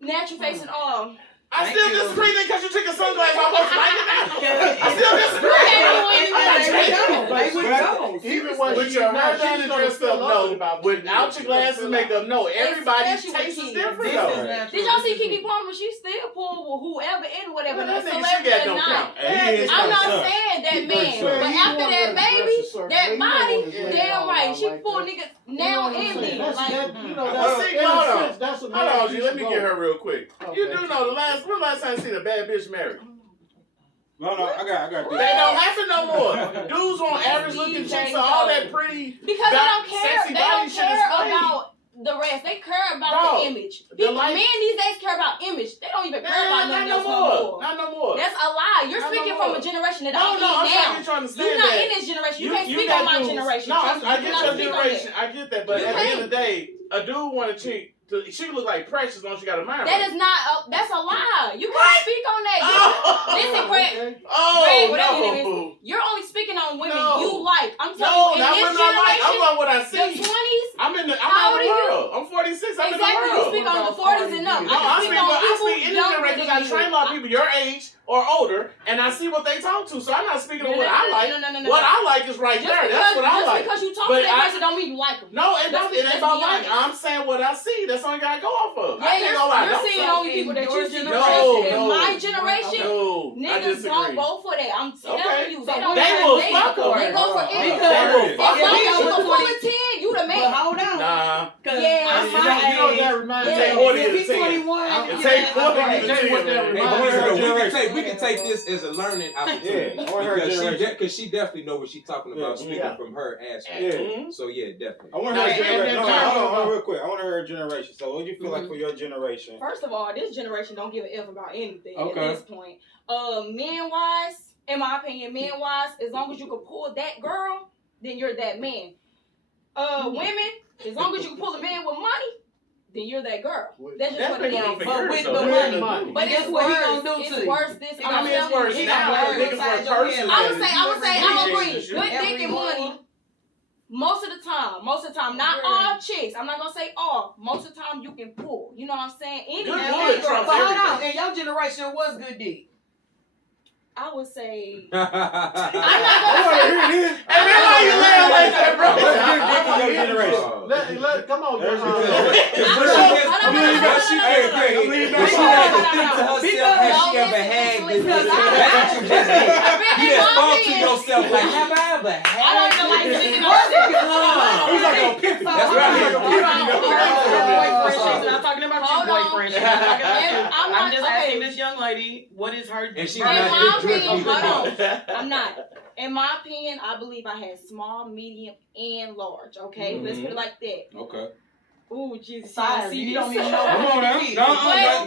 natural face and all. I Thank still you. disagree because you took a sunglass off. I like it now. Yeah. I still disagree. They would go. Even when With she's your hair not, down she's and gonna dressed feel up, loved no. about Without your glasses and makeup, no. Everybody's Especially with taste is kids. different This though. is natural. Did y'all see Keke Palmer? She still pulled with whoever and whatever. Well, That that nigga she celebrity got or don't not. count. I'm not saying that man, Well, but he after wanted that to baby, dress a certain way. that He body, wanted to lay damn all right, out she like pulled that. niggas You now know what I'm in saying? me. That's, Like, that, you know, Well, that's, see, in a hold on. sense, that's a Hold on, G. man Let me get her real quick. Okay. You do know when last time you seen a bad bitch married? No, I got They this. don't happen no more. Dudes want average looking chicks and all that pretty. because they don't care. Sexy They body don't shit is care fake. about the rest. They care about Bro, the image. the People, life- men these days care about image. They don't even care about Nah, nothing not else no no more. more. Not no more. That's a lie. You're Not no speaking more. from a generation that No, don't no, I'm eat trying to now. get you to understand You're not that. in this generation. You can't speak got on my dudes- generation. No, Trust me. I You get cannot your speak on generation. that. I get that. But You at the end can't. of the day, a dude want a chick. She look like Precious once she got a mind. That is not. That's a lie. You can't speak on that. Oh, Listen, Craig. Okay. Greg, whatever your name no. You're only speaking on women No. you like. I'm No, telling you, not in women this I like. I'm generation, on what I the see. 20s. I'm in the How old are you? world. I'm 46. I'm in the Exactly. You world. speak on the About 40s and up. Cardi B. No, I I speak can speak on any people generation younger because than I train a lot of people your age or older, and I see what they talk to. So I'm not speaking on what I like. No. What I like is right Just there. because, That's what I just like. because you talk But to that I- person don't mean you like them. No, it don't. It ain't Let's about be like. honest. I'm saying what I see. That's all I gotta go off of. I Yeah, can't go lie. you're Don't seeing say- only people that your you see. generation. In No. my generation, No, I niggas disagree. don't go for that. I'm telling Okay. you. So They don't. They will they, fuck 'em. They go for anything. Because will As fuck long 'em. as you But can pull a 10, you the But man. hold on. Nah. Cause Yeah. I'm You my know what that age. reminds It me take of? 40 If to he's 10. 21, It yeah, take I'm 40 right. to Tell you what 10, that man. Hey, reminds want me her of. generation. we can take this as a learning opportunity. Yeah, or her because generation. she definitely know what she's talking about, Yeah. speaking Yeah. from her aspect. Yeah. Mhm. So yeah, definitely. I want to hear her And generation. then No, hold turn- on, real quick. I want to hear her generation. So, what do you feel like for your generation? First of all, this generation don't give a F about anything Okay. at this point. Men wise, in my opinion, men wise, as long as you can pull that girl, then you're that man. Women, as long as you can pull a man with money, then you're that girl. That's just what it been going on is. for But years, with though. the That's money. been- But Guess it's what he worse. gonna do to It's you? worse this He I gonna mean, it's worse He now. gonna Niggas were upside your person. head. I would say, I'm Every agree. shit. Good Every dick and woman. money. Most of the time. Not all chicks. I'm not gonna say all. Most of the time you can pull. You know what I'm saying? Any Good And bullet wait, trumps but hold on. everything. In your generation, what's good dick? I would say I I'm not want gonna to hear this. Hey, man, why you laying like that, bro? What's good dick in your generation? Come on, There's John. your- But she never think to herself, has she ever had good dick? That's what you just did. You just thought to yourself, like, have I ever had I don't even like good speaking dick? on shit. He's like an epiphany. That's right. I'm not talking about Hold your on. boyfriend. She's not talking about you. I'm not- I'm just okay. asking this young lady, what is her? And she In not my good opinion, drip hold on. either. I'm not. In my opinion, I believe I had small, medium, and large. Okay, let's put it like that. Okay. Ooh, Jesus, Size, you don't even know. Come on now. what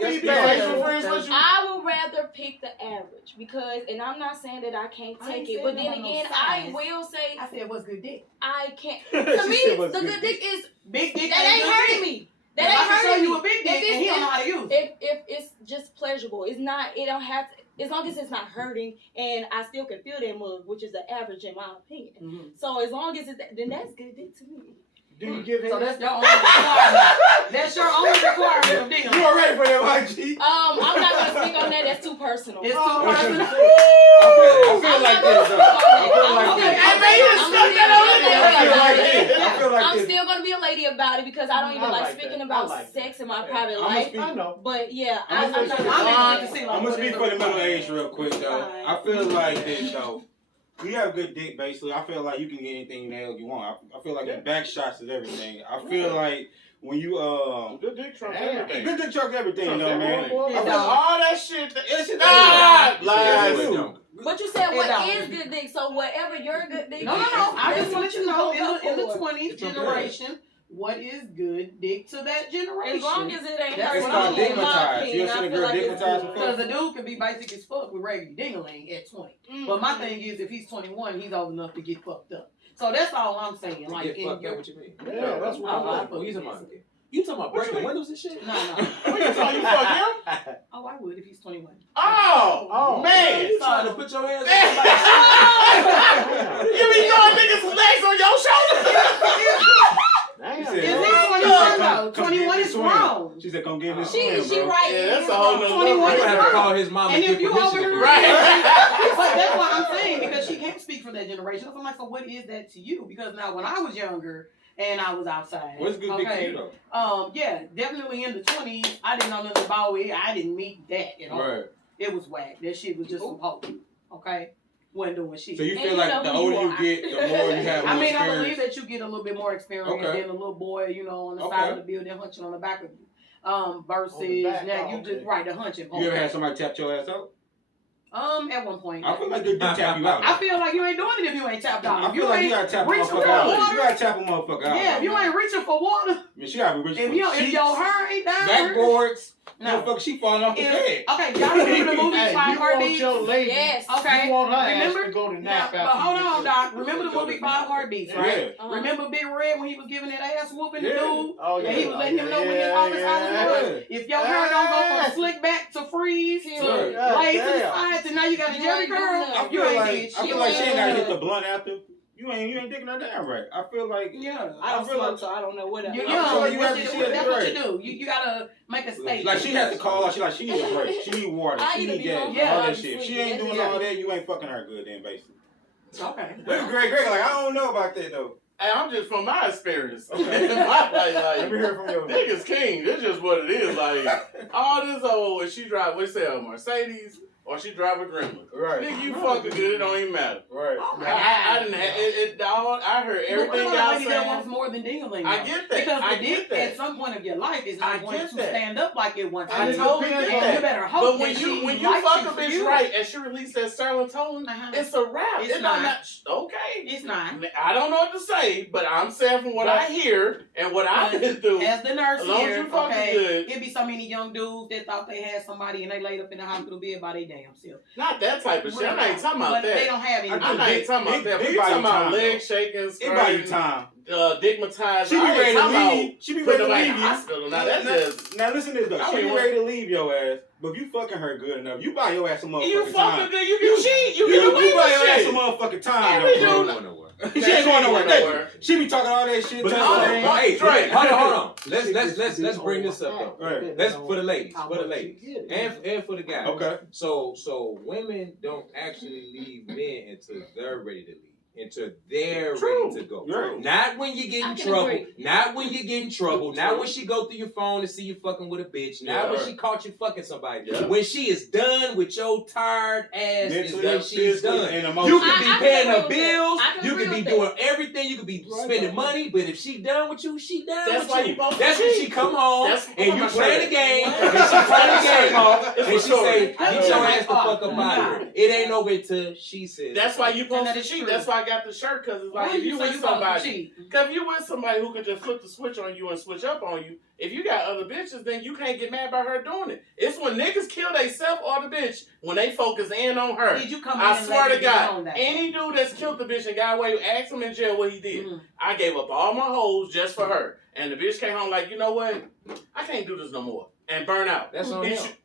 it is. I would rather pick the average because, and I'm not saying that I can't I take ain't it, saying but then about no again, size. I will say I said, what's good dick? I can't. She To me, said, "What's the good good dick is Big dick that ain't good hurting dick. me. But That I ain't can show hurting you me. a big dick, If and he don't know how to use it. If it's just pleasurable, it's not. It don't have to. As long as it's not hurting, and I still can feel that mug, which is the average in my opinion. Mhm. So as long as it's then that's good dick to me. Do you give So him? that's your only requirement. That's your only requirement of dick. You all ready for that, YG? I'm not gonna speak on that. That's too personal. It's too Oh, personal. I feel like this, though. I feel like this. Hey, man, you just stuck that on it. I feel like this. I feel like I'm this. still gonna be a lady about it because I don't even I like like speaking that. about I like sex in my that. private I'ma life. speak- I know. But yeah, I'ma I'm speak not for gonna. I'm interested to see like I'm gonna what speak is for the the- middle age real quick though. Fine. I feel like this though. You have good dick basically. I feel like you can get anything nailed you want. I feel like the back shots is everything. I feel like when you Good dick trumps Damn. everything. good dick trucks everything Trumps though, man. everything. I It feel don't. All that shit. It's just Ah, Yes, lies. it don't. But you said It what don't. is good dick, so whatever your good dick No, is. I just that's want what you to know in the go for. 20s It's okay. generation, what is good dick to that generation? As long as it ain't That's hurting what It's I'm called me, in my digmatized. opinion, You ever I seen a feel girl like it's digmatized good. before? Because a dude can be basic as fuck with regular dingling at 20. But my thing is, if he's 21, he's old enough to get fucked up. So that's all I'm saying. To Like, get in fucked your, up, what you mean? Yeah, that's what I like. Oh, you talking about? You talking about breaking windows and shit? no. What you talking? You fuck him? Oh, I would if he's 21. Oh, man. You trying to put your hands on Man. somebody's You be throwing niggas' legs on your shoulder? Damn. He Is said, he "Come- 21 come though? get 21 this is swing." grown. She said, "Come get this She swing, bro." right. Yeah, that's a whole nother 21 You is gonna have to grown. call his mom And and if get you permission over to here, do Right. it. but that's what I'm saying because she can't speak for that generation. So I'm like, so what is that to you? Because now when I was younger and I was outside, What's good dick to you though? yeah, definitely in the 20s, I didn't know nothing about it. I didn't meet that at all. Right. It was whack. That shit was just some hoe. Okay, wasn't doing shit. So you And feel you like know the who older you you are. get, the more you have I more mean, I experience. believe that you get a little bit more experience Okay. than a little boy, you know, on the Okay. side of the building hunching on the back of you. Versus On the back, now oh, you okay. just right the hunching part. You ever had somebody tap your ass out? At one point. I feel like good dick tap you out. I feel like you ain't doing it if you ain't tapped out. I If you feel like you ain't gotta tap a reaching for motherfucker out. You water, gotta tap a motherfucker out. yeah, if you ain't reaching for water, I mean, she gotta be reaching if for you if sheets, your hair ain't down, backboards. no. Motherfucker, she falling off the bed. Okay, y'all remember the movie Hey, Five you want Heartbeats? your lady. Yes. Okay, You want her remember? ass to go to Now, nap but after hold you on, get Doc. Remember the movie Five Heartbeats, right? Yeah. Uh-huh. Remember Big Red when he was giving that ass whooping the Yeah. dude? Oh, yeah. And he was letting him know when his Yeah, office hours yeah. was. If your hair don't go from slick back to freeze to Yeah. lazy to Damn. sides, and now you got a You Jerry ain't do curl, nothing. I you feel ain't like did I shit. feel like she ain't gotta Yeah. hit the blunt after. You ain't digging her down right. I feel like Yeah. I don't feel like- smoke, so I don't know what. You're I feel young. like you What have you- to- she has to that's what be you do. You gotta make a statement. like she has to call out. She need a break. She need water. I She need to need be that. home for All body that shit. If she sleep. ain't doing Yeah. all that, you ain't fucking her good then, basically. Okay. Look at Greg. Greg, like I don't know about that though. Hey, I'm just from my experience. Okay. Let me hear from you. Dick is king. That's just what it is. Like all this old when she drive, we say a Mercedes or she drive a Gremlin. Right. Nigga, you fucking good. It don't even matter. Right. I didn't have it. I heard But what everything about a y'all lady that saying. wants more than dingling? I though? get that. Because I the get dick that. at some point of your life is I not going get to that. stand up like it once I did. totally depends get on- And you that. better hope But that she when you likes fuck it a for bitch you. right and she released that serotonin, Uh-huh. it's a wrap. It's It not. don't okay. It's not. I don't know what to say, but I'm saying from what I hear and what I've been through. As the nurse As long as here, you fucking okay, good. it be so many young dudes that thought they had somebody and they laid up in the hospital bed by their damn self. Not that type of shit. I'm not even talking about But they that. don't have any. I I'm not even talking about that. They We buy talking you about time, leg though. shaking, It buy you skirting, time. digmatized. She be I ain't ready to talking about leave. She be putting ready to nobody in leave the you. hospital. Now that's just. Now listen to this though. I She be wouldn't ready to leave your ass, but if you fucking her good enough, you buy your ass some motherfucking You time. fucking good. You can cheat. You You can away buy your with ass shit. some motherfucking time. Every though, dude- bro. Ain't going nowhere. She ain't going nowhere. nowhere. She be talking all that shit. But telling listen, her- what- hey, Dre. hold on. Let's bring this up though. Right. That's for the ladies, for the ladies, and for the guys. Okay. So women don't actually leave men until they're ready to leave, until they're True. ready to go. Right. Not when you get I in can trouble. agree. Not when you get in trouble. Not when she go through your phone and see you fucking with a bitch. Not Yeah. when she caught you fucking somebody. Yeah. When she is done with your tired ass, is Mentally, when she's physically, done. and You emotionally. could be I can paying agree her with bills. that. I can You agree could be with doing that. everything. You could be spending money. But if she done with you, she done That's with why you. you both That's when cheat. she come home That's and you what I'm play saying. the game, What? and she turn the game off, It's and for she sure. say, "Get your ass the fuck up Nah. out of here." It ain't over until she says. That's why you supposed that to is cheat. true. That's why I got the shirt, because it's like Why if you say with you supposed to somebody, cheat? because if you with somebody who can just flip the switch on you and switch up on you, if you got other bitches, then you can't get mad by her doing it. It's when niggas kill theyself or the bitch when they focus in on her. Did you come in I and swear let to me get God, on that? any dude that's killed the bitch and got away, ask him in jail what he did. Mhm. I gave up all my hoes just for her, and the bitch came home like, you know what? I can't do this no more, and burn out. That's on He him. should-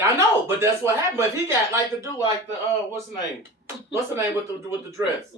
I know, but that's what happened. But if he got like the dude, like the what's the name? What's the name with the dress?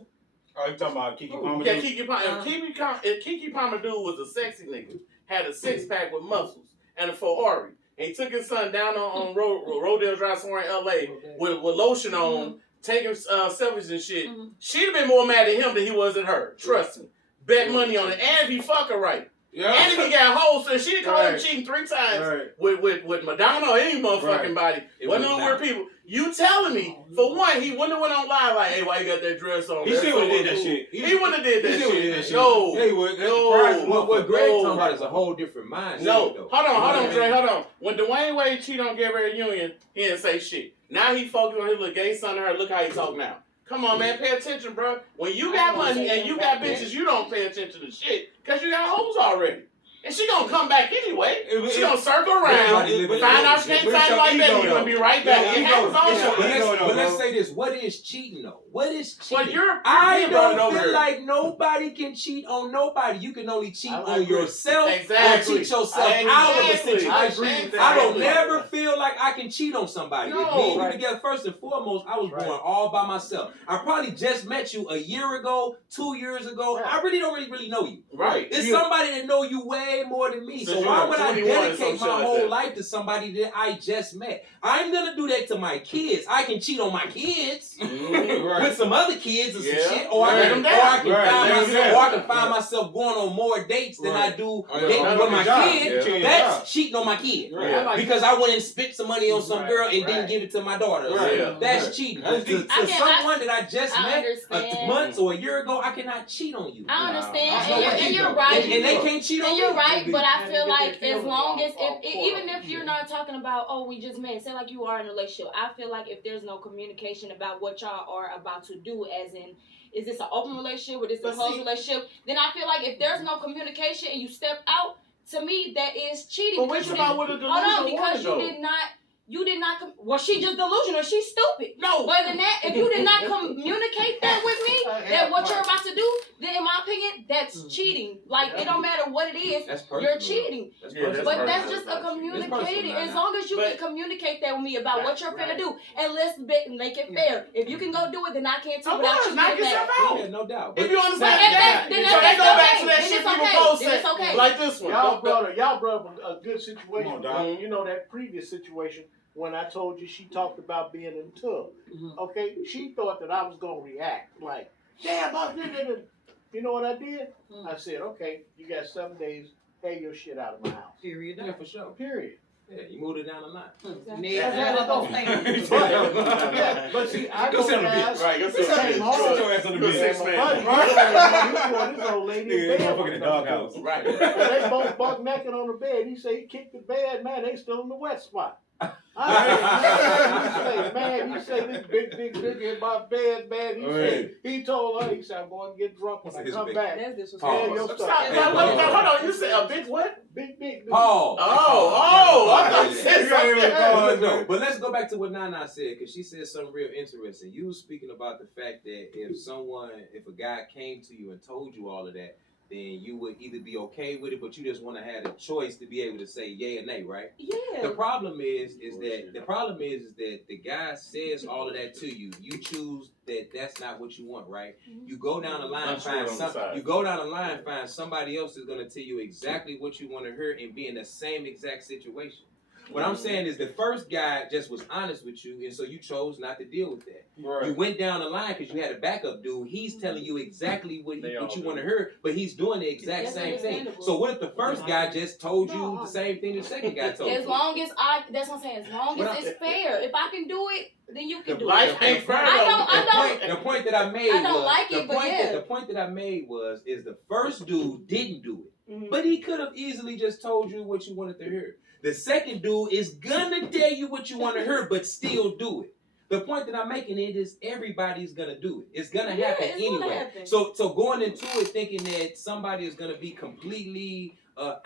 Oh, you talking about Kiki Palmer? Yeah, Kiki Palmer. Kiki Palmer dude was a sexy nigga. Had a six pack with muscles and a Ferrari. And he took his son down on Rodale Drive somewhere in L.A. with lotion on, taking selfies and shit. Mhm. She'd have been more mad at him than he was at her. Trust me. Bet money on it. And if he fuck her right. Yeah. And if he got hoes, so she'd call him Right. cheating 3 times Right. with Madonna or any motherfucking Right. body. It One was of them weird not. people. You telling me, for one, he wouldn't have went on live like, hey, why you got that dress on? He That's still would have so did that cool. shit. He wouldn't have did He that still would've did that shit. shit. No. Yeah, he would. No. What Greg No. talking about is a whole different mindset. No, though. hold on, Yeah. Dre, hold on. When Dwayne Wade cheated on Gabrielle Union, he didn't say shit. Now he focused on his little gay son and her. Look how he talk now. Come on, man, pay attention, bro. When you got money and you got bitches, you don't pay attention to shit because you got hoes already. And she gonna come back anyway. She gonna circle around, Everybody live find in out she can't But it's find your like that, ego, you gonna though. be right back. Your It happens ego. all Yeah, the But time. let's, bro. say this. What is cheating though? What is cheating? But you're I brought it don't over feel here. like nobody can cheat on nobody. You can only cheat I on agree. yourself Exactly. or cheat yourself out of the Exactly. situation. I agree with that. I don't Exactly. never feel like I can cheat on somebody. No. If me and you Right. together, first and foremost, I was Right. born all by myself. I probably just met you a year ago, 2 years ago. Right. I really don't really know you. Right. It's You- somebody that know you way more than me. So Since why you're would I 21 or some dedicate shit my like whole that. life to somebody that I just met? I'm gonna do that to my kids. I can cheat on my kids Mhm. Right. with some other kids or some Yeah. shit, or I Let can, them or I can down. find Right. myself, Yeah. or I can find Right. myself going on more dates than Right. I do Oh, yeah. dating That's with a my job. kid. Yeah. Yeah. That's cheating on my kid. Right. I like Because I went and spent some money on some Right. girl and didn't Right. give it to my daughter. Right. Yeah. That's Right. cheating. That's to deep. I can- someone that I just I met understand. months or a year ago, I cannot cheat on you. I understand, There's and no you're, way and you you're go. right. And they can't cheat on And me. you're right, but I And feel get like their as long as feelings even if you're not talking about we just met, say like you are in a relationship, I feel like if there's no communication about what y'all are about to do, as in is this an open relationship or is this a But closed see- relationship, then I feel like if there's no communication and you step out, to me that is cheating. But what because you about didn't- with a hold on, delusional because woman, you though? did not well, she just delusional, she's stupid. No. But than that, if you did not communicate that with me, that what you're about to do, then in my opinion, that's cheating. Like it don't matter what it is, That's personal. you're cheating. That's Yeah, personal. But personal. that's just a It's communicating. personal, As long as you But- can communicate that with me about what you're finna Right. do, and let's make it fair. If you can go do it, then I can't Of tell without course, you knock being yourself mad. out. Yeah, no doubt. If you But understand if that, then so that's they go back okay. to that Then shit it's people okay. post Then it's okay. like this one. Y'all brought up a good situation. Come on, Doc. You know that previous situation when I told you she talked about being in tub. Mhm. Okay, she thought that I was gonna react like, damn, you know what I did? Mm. I said, okay, you got 7 days, pay your shit out of my house. Period. Yeah, for sure. Period. Yeah, you moved it down the line. Yeah, but see, I Go go sit on the ask, Right, go he sit on the came bench. home. Sit your ass on the Go bench. sit My man. buddy, this old lady in Yeah, bed. motherfucker in the doghouse. Right. And they both buck naked on the bed. He said he kicked the bed, man, they still in the wet spot. I said, man, he say this big in my bed, man. He said, he told her, he said, I'm going to get drunk when I come back. That's Man, disrespectful. your Stop. stuff. Hold on. You said a big what? Big. Paul. Oh, I thought you said No, something. but let's go back to what Nana said, because she said something real interesting. You were speaking about the fact that if a guy came to you and told you all of that, then you would either be okay with it, but you just want to have a choice to be able to say yay or nay, right? Yeah. The problem is that the guy says all of that to you. You choose that that's not what you want, right? You go down the line, find somebody else is gonna tell you exactly what you want to hear and be in the same exact situation. What I'm saying is the first guy just was honest with you, and so you chose not to deal with that. Right. You went down the line because you had a backup dude. He's telling you exactly what you want to hear, but he's doing the exact That's same thing. understandable. So what if the first guy just told you the same thing the second guy told you? As long as that's what I'm saying. As long as it's fair. If I can do it, then you can do Life it. ain't fair. I don't. The point that I made I don't was like it, but yeah. the point that I made is the first dude didn't do it, Mhm. but he could have easily just told you what you wanted to hear. The second dude is gonna tell you what you want to hear, but still do it. The point that I'm making is everybody's gonna do it. It's gonna happen it's gonna anyway. happen. So going into it thinking that somebody is gonna be completely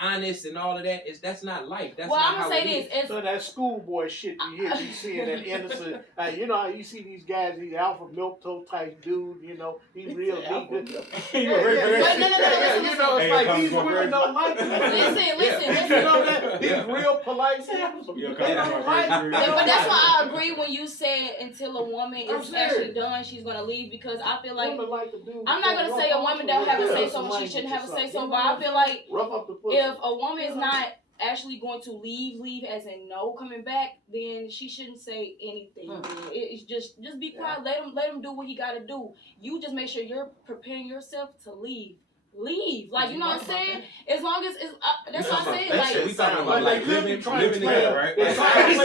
honest and all of that that's not life. That's Well, not I'm how gonna it say is. this. So that schoolboy shit you hear, you seeing that innocent, you know how you see these guys, these alpha milk toe type dude, you know, he real deep. No, listen, You know, it's like these Hey, women don't like that. Listen. You know that? These real polite people, they don't like But that. that's why I agree when you said until a woman I'm is serious. actually done, she's gonna leave, because I feel like Women like to do- I'm not gonna say a woman don't have a say so when she shouldn't have a say so, but I feel like rough up the pussy. if a woman is not actually going to leave as in no coming back, then she shouldn't say anything. It's just be quiet. Let him do what he got to do. You just make sure you're preparing yourself to leave. Like, you know what I'm saying? As long as it's that's what I'm saying. That Like, shit we talking about like living trying to together, right? It sounds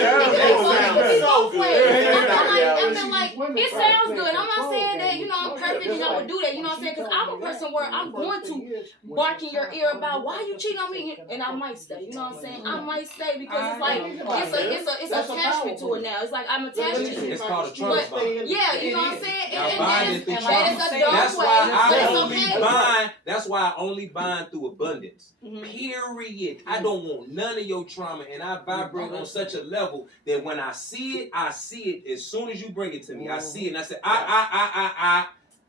like it sounds good. I'm not saying that, you know, I'm perfect and I would do that, you know what I'm saying? Because I'm a person where I'm going to bark in your ear about why you cheating on me, and I might stay, you know what I'm saying? I might stay because it's like it's attachment to it now. It's like I'm attached to it. It's called a trust bond. Yeah, you know what I'm saying? Y'all And binding through that is trauma. a dumb That's way. why But I it's only okay. bind. That's why I only bind through abundance. Mhm. Period. I don't want none of your trauma, and I vibrate on such a level that when I see it as soon as you bring it to me. I see it, and I say,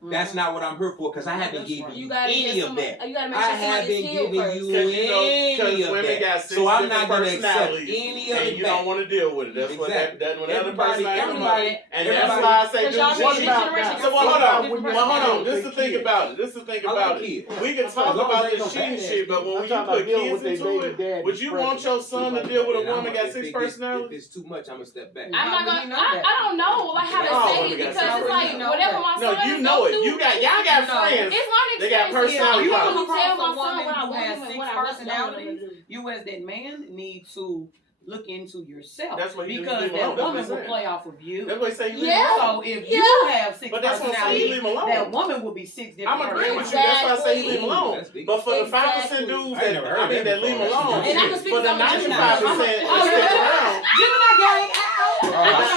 That's not what I'm here for, because I haven't given you any of that. You gotta make I sure haven't somebody's healed given first. you Because any of women got that. six So I'm different not going to accept personalities, any of and it you don't back. want to deal with it. That's what Exactly. that when the other Everybody- person everybody- and that's everybody- why I say Because y'all do been what this about generation that? got So six hold on, different hold on. personalities. This is the thing about it. This is the thing I about like it. kids. We can As talk long as about they this don't cheating bad. shit, but when I'm you talking about put dealing kids with their into baby it, daddy's would you want your son to presence. deal with a And woman that got if six it gets- personalities? If it's too much, I'm going to step back. I'm not How would gonna. you know I that? don't know like how to Oh, say women it got because six it's like personalities. whatever my No, son you is know going it. through. Y'all got No. friends. It's learning They got experiences. personality You You problems. can tell my from a son woman what I who want has him and six what I wasn't personalities, you as that man need to look into yourself. That's what you because leave him that alone. That's woman what will I'm play off of you. That's what he say. You leave Yeah. him alone. So if Yeah. you have six But that's what I'm saying. You personalities, leave him alone. that woman will be six different I'm agreeing with you. That's why I say you leave him alone. That's deep. But for the 5% Exactly. dudes I ain't never heard that that leave him before. alone, And I can speak for the to someone 95% that stick around, Gemini gang Oh,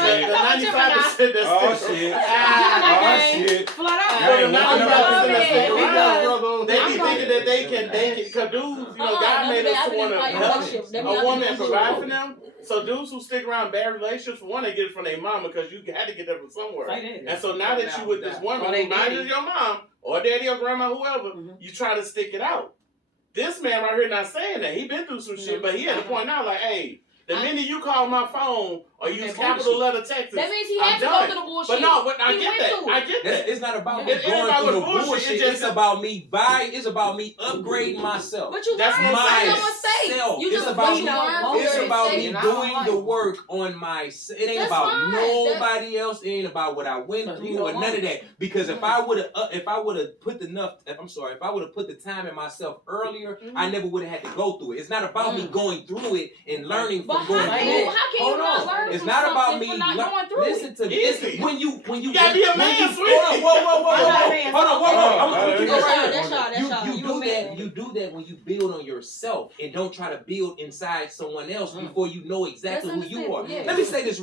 shit. the 95% that Oh, stick shit. around, Oh, shit. flat out. for the Hey, 95% that stick Because- around, they be thinking that they can, cause dudes, God made us to want to help a woman and provide for them. So dudes who stick around bad relationships, for one, they get it from their mama because you had to get that from somewhere. And so now that you with this woman who might is your mom or daddy or grandma, whoever, you try to stick it out. This man right here not saying that. He been through some shit, but he had to point out like, hey, the minute you call my phone or use That capital bullshit. letter Texas. That means he I'm had to done. go through the bullshit. But no, but I He get went that. through I it. get that. It's not about It me ain't going about through the the bullshit, bullshit. it's just- It's about me it's about me upgrading myself. But you That's learned what I'm from your saying. mistake. Myself. You It's just about you me. learned from It's your about mistake. me and I don't doing like the it. work on myself. It ain't That's about fine. nobody else. It ain't about what I went So you through don't or none want of that. Because if I would have put the time in myself earlier, I never would have had to go through it. It's not about me going through it and learning But from going how through can you it. not learn It's from not about something me. for not going through Listen it? to me. Easy. When you You gotta be a when man, you- sweetie. Hold on, whoa. I'm not a man. Hold on, whoa. I'm gonna keep it That's right y'all, here. that's y'all, that's y'all. You You a do man. that. You do that when you build on yourself and don't try to build inside someone else Mm. before you know exactly That's who you are. understandable, yeah. Let me say this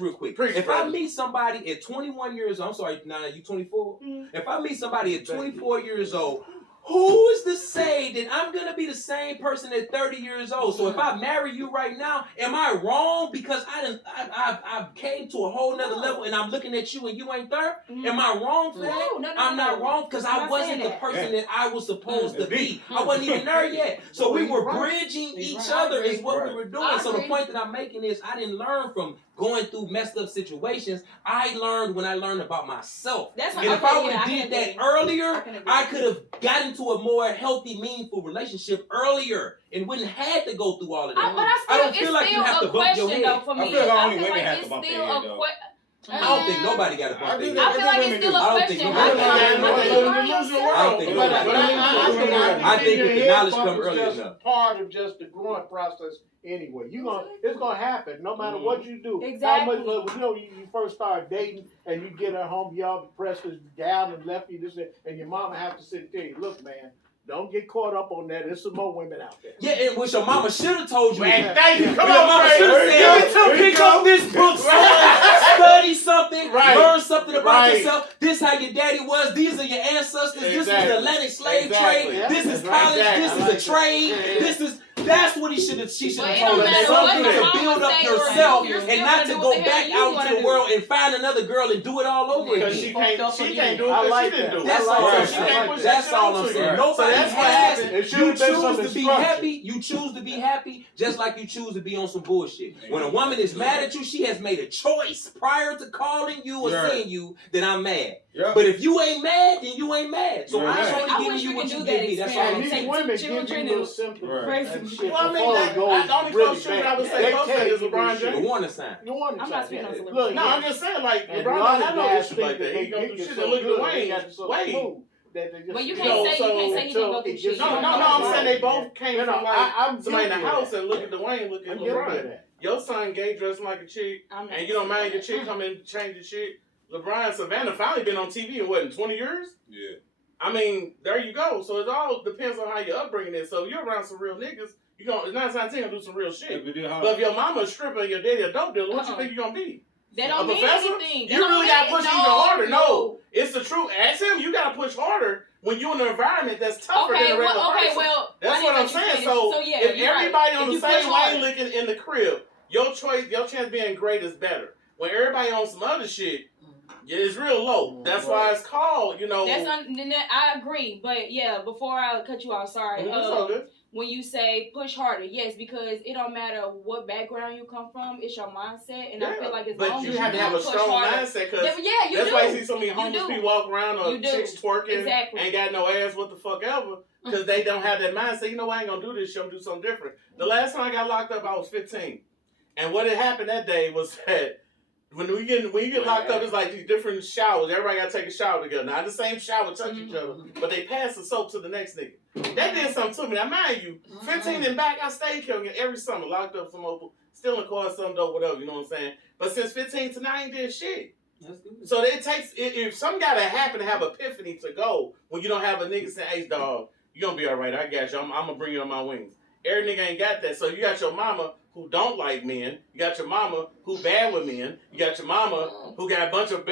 real quick. Preach, If I brother. meet somebody at 21 years old, I'm sorry, now you 24. Mm. If I meet somebody at 24 years old, who is to say that I'm gonna be the same person at 30 years old? So if I marry you right now, am I wrong because I came to a whole nother level and I'm looking at you and you ain't there? Am I wrong for that? No, I'm not wrong because I'm I not wasn't saying the that. person that I was supposed to That's be. I wasn't even there yet. So we were bridging He's each right. other I agree. is what we Right. were doing. I So the agree. point that I'm making is I didn't learn from going through messed up situations. I learned when I learned about myself. That's And if I would have I did can that agree. earlier, I can agree. I could have got into a more healthy, meaningful relationship earlier and wouldn't have to go through all of that. But I don't feel like you have to a bump your question head. though for I me. feel like only feel women like have to it's bump their still head, a though. I don't think nobody got to bump their do head. I feel like it's still I a don't think question. nobody- Part of just the growing process anyway. It's gonna happen no matter what you do. Exactly. How much, you first start dating and you get her home, y'all depressed is down and left you this and your mama have to sit and tell you, look, man, don't get caught up on that. There's some more women out there. Yeah, and which your mama should have told you. Man, thank you. Come Your on, mama Trey. should have Give it to said, me. pick up this book, son, study something, Right. learn something about Right. yourself. This how your daddy was. These are your ancestors. This was Exactly. the Atlantic slave Exactly. trade. Yeah. This is That's right. college. Exactly. This I is like a trade. that. That's what she should have But told it us. don't matter what Something your to mama build up say or yourself do. You're and still not gonna to do go what the hell back you out wanna into the do. world and find another girl and do it all over Because again. she can't do I because like she didn't that. do it. That's I like all. that. She can't push that That's shit all onto I'm you. saying. So Nobody that's what has. happened. It should You have been some choose to be instruction. happy. You choose to be happy, just like you choose to be on some bullshit. When a woman is mad at you, she has made a choice prior to calling you or Yeah. seeing you that I'm mad. Yeah. But if you ain't mad, then you ain't mad. So You're I'm mad. only I giving wish you we what could you do give that me. That's all I'm And these saying. women give children you little and symptoms Right. and shit Well, I mean, before that- it goes the only really close shooter I would bad. say They close tell to you is this LeBron shit. The James. warning sign. You want I'm to not say, speaking on yeah. celebrity. Look, No, I'm just saying, like, and LeBron a don't lot have of no guys issues think like that. He they gonna get do it shit so and look good, at they Wayne. got it so Wayne. smooth that they just But you You can't know, say you can't say he didn't go through it shit. just- No, I'm saying they both came from like I'm somebody in the guilty of house that. and look at Dwayne, look at I'm guilty of LeBron. that. Your son gay dressing like a chick, I'm not. and you don't mind your chick come and change your shit. LeBron Savannah finally been on TV in what, in 20 years? Yeah. I mean, there you go. So it all depends on how your upbringing is. So if you're around some real niggas, you gonna 9 times out of 10 gonna do some real shit. But if your mama a stripper and your daddy a dope dealer, what you think you gonna be? That don't A mean professor? anything. That You don't really mean gotta push it. even harder. No, it's the truth. Ask him. You gotta push harder when you're in an environment that's tougher than Okay, a regular well, okay, person. well. That's why what I'm didn't you saying. finish? So, yeah, if you're everybody right. on If the you push same harder. lane looking in the crib, your chance being great is better. When everybody on some other shit, yeah, it's real low. That's why it's called, I agree, but yeah, before I cut you off, sorry. It's all good. When you say push harder, yes, because it don't matter what background you come from, it's your mindset, and I feel like as long But as you have to have a push strong harder, mindset because yeah, you that's do. why you see so many You homeless do. people walk around or You do. chicks twerking, Exactly. ain't got no ass, what the fuck ever, because they don't have that mindset. You know, I ain't gonna do this shit, I'm gonna do something different. The last time I got locked up, I was 15. And what had happened that day was that when you get locked up, it's like these different showers. Everybody got to take a shower together. Not the same shower, touch each other, but they pass the soap to the next nigga. That did something to me. Now, mind you, 15 and back, I stayed here every summer, locked up some over, still in car, some dope, whatever, you know what I'm saying? But since 15 to now, I ain't did shit. That's good. So it takes, if some gotta happen to have epiphany to go, when you don't have a nigga saying, hey, dog, you gonna be all right, I got you, I'm gonna bring you on my wings. Every nigga ain't got that. So you got your mama who don't like men. You got your mama who bad with men. You got your mama who got a bunch of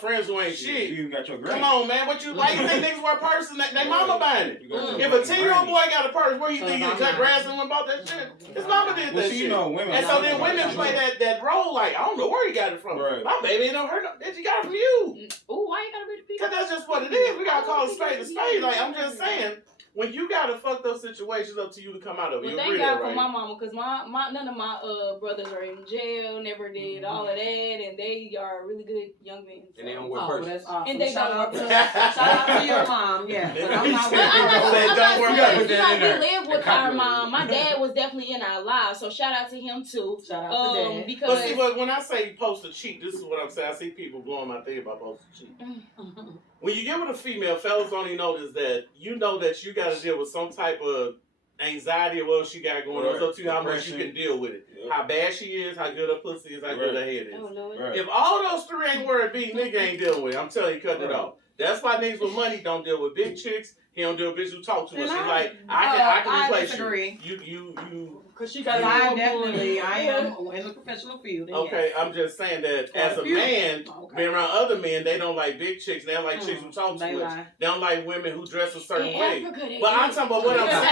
friends who ain't shit. You even got your Come on, man. Why you think niggas wear purses? They mama buying it. If a 10-year-old boy got a purse, where you think he cut grass and went bought that shit? His mama did that shit. Women. And so then women play that role like, I don't know where he got it from. Right. My baby ain't never heard of it. She got it from you. Ooh, why you gotta be the people? Because that's just what it is. We got to call a spade a spade. Like, I'm just saying, when you gotta fuck those situations up to you to come out of it. Well, You thank agree God that, for right? my mama, cause none of my brothers are in jail, never did all of that, and they are really good young men. And they so. don't wear Oh, purses. that's awesome. And they shout don't out work. to your mom. Yeah, but I'm not But I'm not, They I'm don't not work saying, out. Put that in we there. live with And our copyright. mom. My dad was definitely in our lives, so shout out to him too. Shout out to Dad. Because But see, when I say post to cheat, this is what I'm saying. I see people blowing my thing about post to cheat. When you get with a female, fellas only notice that you know that you got to deal with some type of anxiety or what she got going on. It's up to you how much you can deal with it. Yep. How bad she is, how good her pussy is, how good her head is. oh Lord. Right. If all those three ain't worth being, nigga ain't dealing with it. I'm telling you, cut it off. That's why niggas with money don't deal with big chicks. He don't deal with bitches who talk too much. And She's I- like, I can I replace disagree. you. Cause she got I definitely I am in the professional field. and Okay, yes. I'm just saying that Quite as a a few. man, Okay. being around other men, they don't like big chicks. They don't like chicks who talk They too much. lie. They don't like women who dress a certain In way. Africa, they But I'm do. talking about what I'm saying.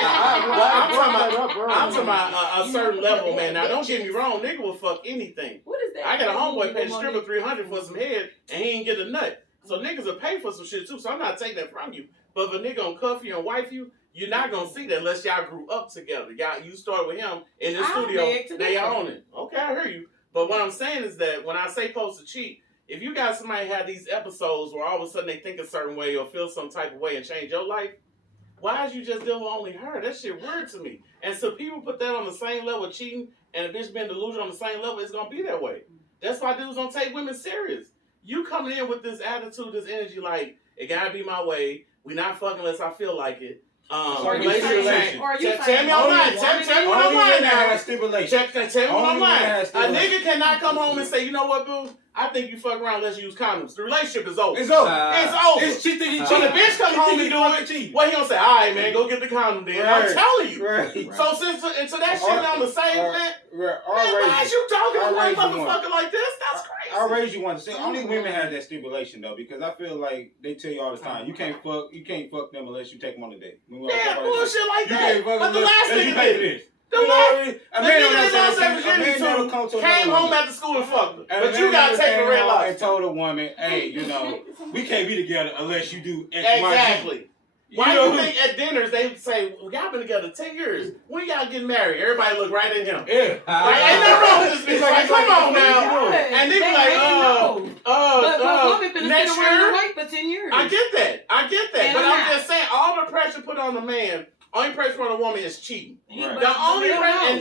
I'm talking about a certain level, man. Now, don't get me wrong. Nigga will fuck anything. What is that? I got a homeboy paid Monique? stripper $300 for some head, and he ain't get a nut. So niggas will pay for some shit too. So I'm not taking that from you. But if a nigga gonna cuff you and wife you, you're not gonna see that unless y'all grew up together. Y'all, you start with him in the I studio. beg to They differ. own it. Okay, I hear you. But what I'm saying is that when I say post to cheat, if you got somebody have these episodes where all of a sudden they think a certain way or feel some type of way and change your life, why is you just dealing with only her? That shit weird to me. And so people put that on the same level of cheating, and a bitch being delusional on the same level, it's gonna be that way. That's why dudes don't take women serious. You coming in with this attitude, this energy, like it gotta be my way. We not fucking unless I feel like it. Or you Relationship saying- change. or you Tell saying me I'm only lying. one Tell me when I'm Only lying women now. have stipulations. Tell me when I'm Only lying. women have A stipulations. nigga cannot come home and say, you know what, boo? I think you fuck around unless you use condoms. The relationship is over. It's over. It's over. It's cheating. He When cheating. the bitch come She home think and he do fucking it, cheating. what he gonna say? All right, man, go get the condom then. I'm Right. telling you. Right. So since until that shit on the same man, Right. man, why is you talking to I'll one raise you one. motherfucker like this? That's crazy. I'll raise you one to say only women have that stipulation though, because I feel like they tell you all the time you can't fuck them unless you take them on a date. Yeah, bullshit like You that. can't fuck But them the last unless you nigga pay for did. this. The You know last- what I mean? The nigga that lost that virginity never come to to came another home woman. after school and fucked her. And But a you man gotta never take the came red home light. and told a woman, hey, you know, we can't be together unless you do X, Y, Z. Exactly. Why You do know? you think at dinners they say, well, y'all been together 10 years. When y'all get married? Everybody look right at him. Yeah. Like, ain't nothing wrong with this bitch. Like, come on now. Yes, And they be they like, know. But women finna next sit around year? and wait for 10 years. I get that. And But I'm I'm not. just saying, all the pressure put on the man, only pressure on a woman is cheating. Right. The only but pressure, no.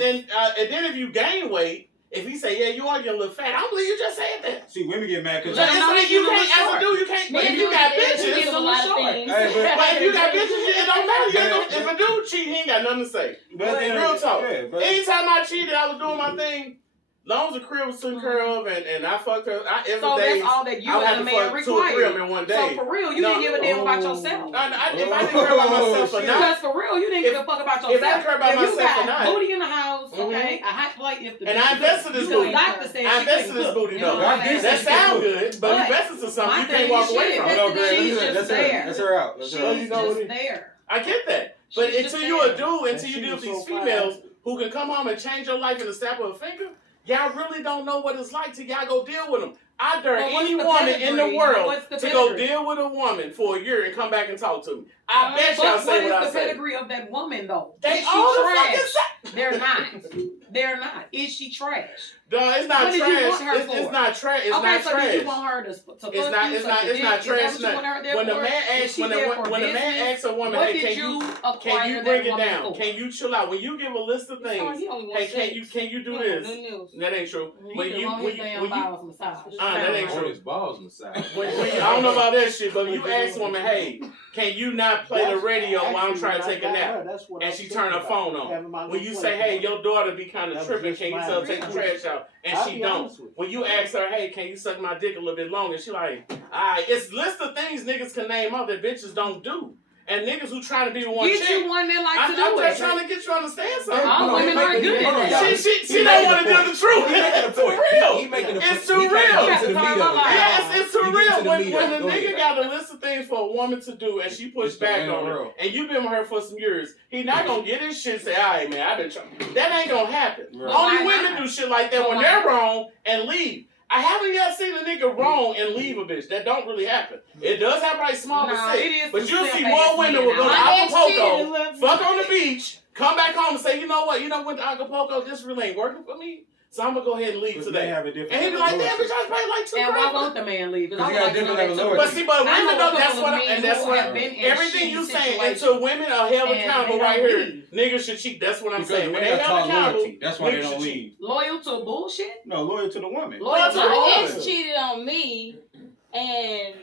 and then if you gain weight, if he say, yeah, you are getting a little fat, I don't believe you just said that. See, women get mad because Let It's him know like he you getting a can't, little as a dude, you can't, but Men if you do got get bitches, into a lot of short. things. Hey, but if you got bitches, it don't matter. You ain't gonna, if a dude cheat, he ain't got nothing to say. Real talk. Yeah, but Anytime I cheated, I was doing my thing. Long as the crib was taken care of and I fucked her, every So day, that's all that you I would as have a to man fuck 2 or 3 of require. them in one So day. for real, you No. didn't give a damn about yourself. If I didn't care about myself or shit. not, Because for real, you didn't give a fuck about yourself. if I care about If myself you got or not. booty in the house, Mhm. okay, a hot plate if the And I invested this because booty. doctor said I she invested couldn't this cook. booty You know though. what I'm That saying? That sound good, but But invested to my something you thing can't walk is away shit, from. that's no, the- Greg, she's that's just her. there. That's her out. That's She's her out. you know what just it- there. I get that. But She's until just you a there. dude, And until she you deal with was these so fine. females who can come home and change your life in the snap of a finger, y'all really don't know what it's like till y'all go deal with them. I dare But what's any the woman in the pedigree? world What's the to go pedigree? deal with a woman for a year and come back and talk to me. I bet But y'all what say is what I the say. pedigree of that woman though? They Is she all the trash? fucking same. They're not. They're not. Is she trash? Duh, it's not What did you trash. want her It's for? not trash. It's Okay, not so trash. did you want her to fuck It's not. you, It's suck not. your It's dick? not Is that trash. what you want her there When the for? man Is asks, she when there for the man business? asks a woman, What hey, did can you you acquire bring that it woman down? for? Can you chill out? When you give a list of things, hey, can you do this? That ain't true. When you that ain't On true. his balls massage. When I don't know about that shit, but when you ask a woman, hey, can you not play the radio while I'm trying to take a nap? And she turn her phone on. When you say, hey, your daughter be kind of tripping, can you tell her to take the trash out? And she don't. When you ask her, hey, can you suck my dick a little bit longer? She like, alright, it's list of things niggas can name up that bitches don't do. And niggas who trying to be the one Get chick. you one that likes I'm to do just it. trying to get you to understand something. All women aren't good at that. She don't want to deal the truth. He making a It's point. real. He making a It's point. too He real. can't get to the You meat gotta of it. talk Yeah, it's too You get real. to the When meat of it. the Go nigga ahead. got a list of things for a woman to do and she pushed back on it, and you been with her for some years, he not gonna get his shit and say, all right, man, I've been trying. That ain't gonna happen. Right. Only Why women not? do shit like that when Why they're not? wrong and leave. I haven't yet seen a nigga wrong and leave a bitch. That don't really happen. It does happen like small Nah, mistakes. it is But some you'll see simp-ass more women men will go to out. My ex cheated and Acapulco, left me. fuck on the beach, come back home and say, you know what? You know, went to Acapulco, this really ain't working for me. So I'm gonna go ahead and leave Because they today. have a different And he be like, damn, bitch, I was paying like $2 And why grand. won't the man leave? Because I you would got like to know different that level too. of But see, but I women know a don't. That's couple what. of And men that's who what. have been in Everything shitty you saying situations until women are held and accountable they right don't here, leave. niggas should cheat. That's what I'm Because saying. When they men are held taught accountable, loyalty. That's why they niggas don't should cheat. leave. Loyal to bullshit? No, loyal to the woman. Loyal to Loyal to My woman. ex cheated on me, and